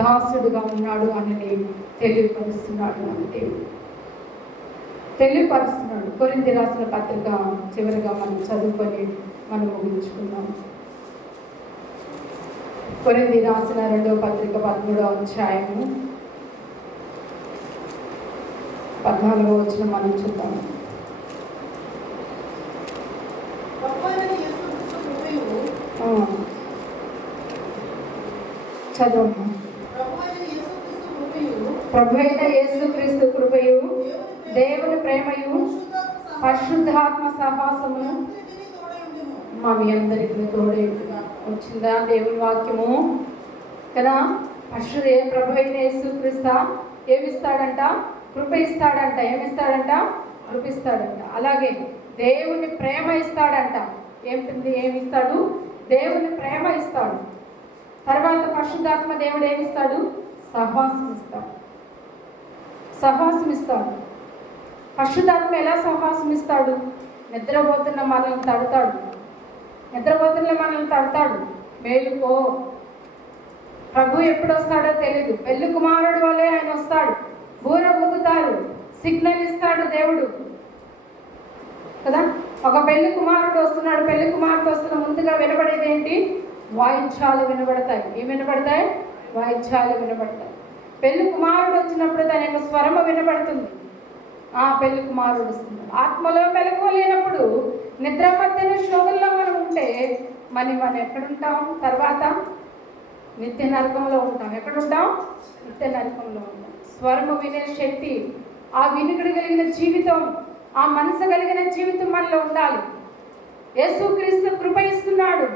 దాసుడుగా ఉన్నాడు అని తెలియపరుస్తున్నాడు. అని దేవుడు తెలియపరుస్తున్నాడు. కొరింథీ రాసిన పత్రిక చివరిగా మనం చదువుకొని మనం ముగించుకుందాం. కొరింథీ రాసిన 2వ పత్రిక 13వ అధ్యాయము 14వ వచనం మనం చూద్దాం. చదవమ్మా. ప్రభు అయిన యేసుక్రీస్తు కృపయు, దేవుని ప్రేమయు, పరిశుద్ధాత్మ సహవాసము మా మీ అందరికీ తోడే. వచ్చిందా దేవుని వాక్యము కదా? ప్రభు అయిన యేసుక్రీస్తు ఏమిస్తాడంట? కృప ఇస్తాడంట. ఏమిస్తాడంట? కృప ఇస్తాడంట. అలాగే దేవుని ప్రేమ ఇస్తాడంట. ఏమిస్తాడు? దేవుని ప్రేమ ఇస్తాడు. తర్వాత పరిశుద్ధాత్మ దేవుడు ఏమిస్తాడు? సహవాసం ఇస్తాడు. పరిశుద్ధాత్మ ఎలా సహవాసం ఇస్తాడు? నిద్రపోతున్న మనల్ని తడతాడు. మేలుకో, ప్రభు ఎప్పుడు వస్తాడో తెలీదు. పెళ్లి కుమారుడు వల్లే ఆయన వస్తాడు. బూర ఊదుతారు, సిగ్నల్ ఇస్తాడు దేవుడు కదా. ఒక పెళ్లి కుమారుడు వస్తున్నాడు, పెళ్లి కుమారుడు వస్తున్న ముందుగా వినబడేది ఏంటి? వాయిద్యాలు వినబడతాయి. ఏం వినబడతాయి? వాయిద్యాలు వినబడతాయి. పెళ్లి కుమారుడు వచ్చినప్పుడు తన యొక్క స్వరము వినబడుతుంది. పెళ్లి కుమారుడు వస్తున్నాడు. ఆత్మలో మెలకువ లేనప్పుడు, నిద్ర మధ్యన శోధనలో మనం ఉంటే మనం ఎక్కడుంటాం? తర్వాత నిత్య నరకంలో ఉంటాం. ఎక్కడుంటాం? నిత్య నరకంలో ఉంటాం. స్వరము వినే శక్తి, ఆ వినికిడి కలిగిన జీవితం, ఆ మనసు కలిగిన జీవితం మనలో ఉండాలి. యేసుక్రీస్తు కృప ఇస్తున్నాడు,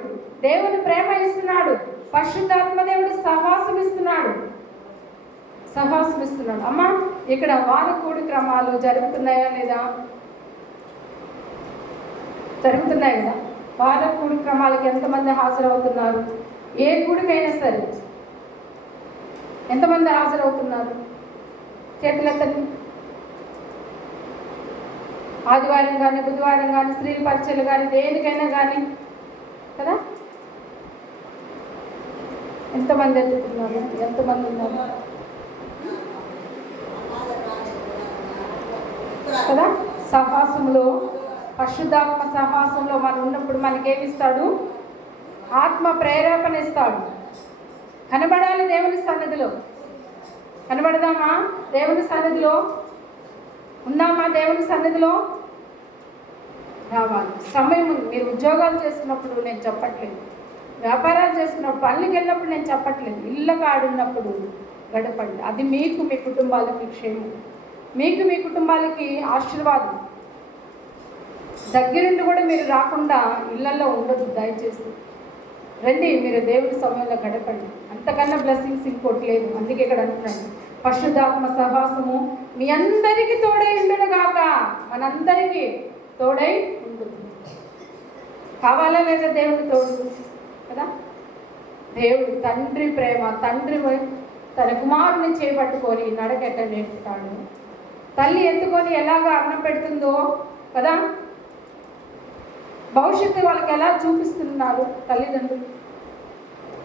దేవుని ప్రేమ ఇస్తున్నాడు, పరిశుద్ధాత్మ దేవుడు సహవాసం ఇస్తున్నాడు. అమ్మా, ఇక్కడ వార కూడి క్రమాలు జరుగుతున్నాయా లేదా? జరుగుతున్నాయి కదా. వార కూడి క్రమాలకి ఎంతమంది హాజరవుతున్నారు? ఏ కూడికైనా సరే ఎంతమంది హాజరవుతున్నారు? చేతులెత్తండి. ఆదివారం కానీ, బుధవారం కానీ, స్త్రీ పరీక్షలు కానీ, దేనికైనా కానీ కదా. ఎంతమంది ఎత్తుతున్నారు? ఎంతమంది ఉన్నారు కదా? సహవాసంలో, పరిశుద్ధాత్మ సహవాసంలో మనం ఉన్నప్పుడు మనకేమిస్తాడు? ఆత్మ ప్రేరేపణ ఇస్తాడు. కనబడాలి దేవుని సన్నిధిలో. కనబడదామా దేవుని సన్నిధిలో? ఉందామా దేవుని సన్నిధిలో? రావాలి. సమయం ఉంది. మీరు ఉద్యోగాలు చేసుకున్నప్పుడు నేను చెప్పట్లేదు, వ్యాపారాలు చేసుకున్నప్పుడు, పనులకి వెళ్ళినప్పుడు నేను చెప్పట్లేదు. ఇళ్ళ కాడున్నప్పుడు గడపండి. అది మీకు, మీ కుటుంబాలకి క్షేమం, మీకు, మీ కుటుంబాలకి ఆశీర్వాదం. దగ్గరుండి కూడా మీరు రాకుండా ఇళ్లలో ఉండదు. దయచేసి రండి, మీరు దేవుడి సమయంలో గడపండి. అంతకన్నా బ్లెస్సింగ్స్ ఇంకోటి లేదు. అందుకే ఇక్కడ అంటున్నాను, పరిశుద్ధాత్మ సహవాసము మీ అందరికీ తోడై ఉండును గాక. మనందరికీ తోడై ఉంటుంది. కావాలా లేదా దేవుడి తోడు కదా? దేవుడు తండ్రి ప్రేమ, తండ్రి తన కుమారుని చేపట్టుకొని నడకెట్ట నేర్పుతాడు. తల్లి ఎత్తుకొని ఎలాగా అన్నం పెడుతుందో కదా, భవిష్యత్తు వాళ్ళకి ఎలా చూపిస్తున్నారు తల్లిదండ్రులు.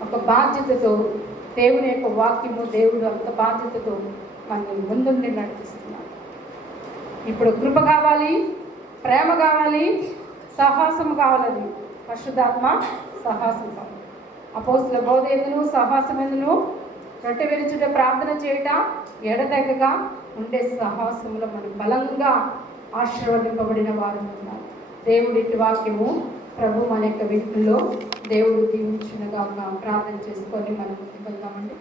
ఒక బాధ్యతతో దేవుని యొక్క వాక్యము, దేవుడు అంత బాధ్యతతో మనల్ని ముందుండి నడిపిస్తున్నారు. ఇప్పుడు కృప కావాలి, ప్రేమ కావాలి, సహాసం కావాలని. పరిశుద్ధాత్మ సహాసం కావాలి. అపోస్తుల బోధ ఎందును, సహాసం ఎందును, రొట్టె విరుచుట, ప్రార్థన చేయట, ఎడతెగగా ఉండే సహాసంలో మనం బలంగా ఆశీర్వదింపబడిన వారు ఉన్నారు. దేవుడి వాక్యము ప్రభు మన యొక్క వీటిల్లో దేవుడు దీవించునుగాక. ప్రార్థన చేసుకొని మనం ముందుకు వెళ్దామండి.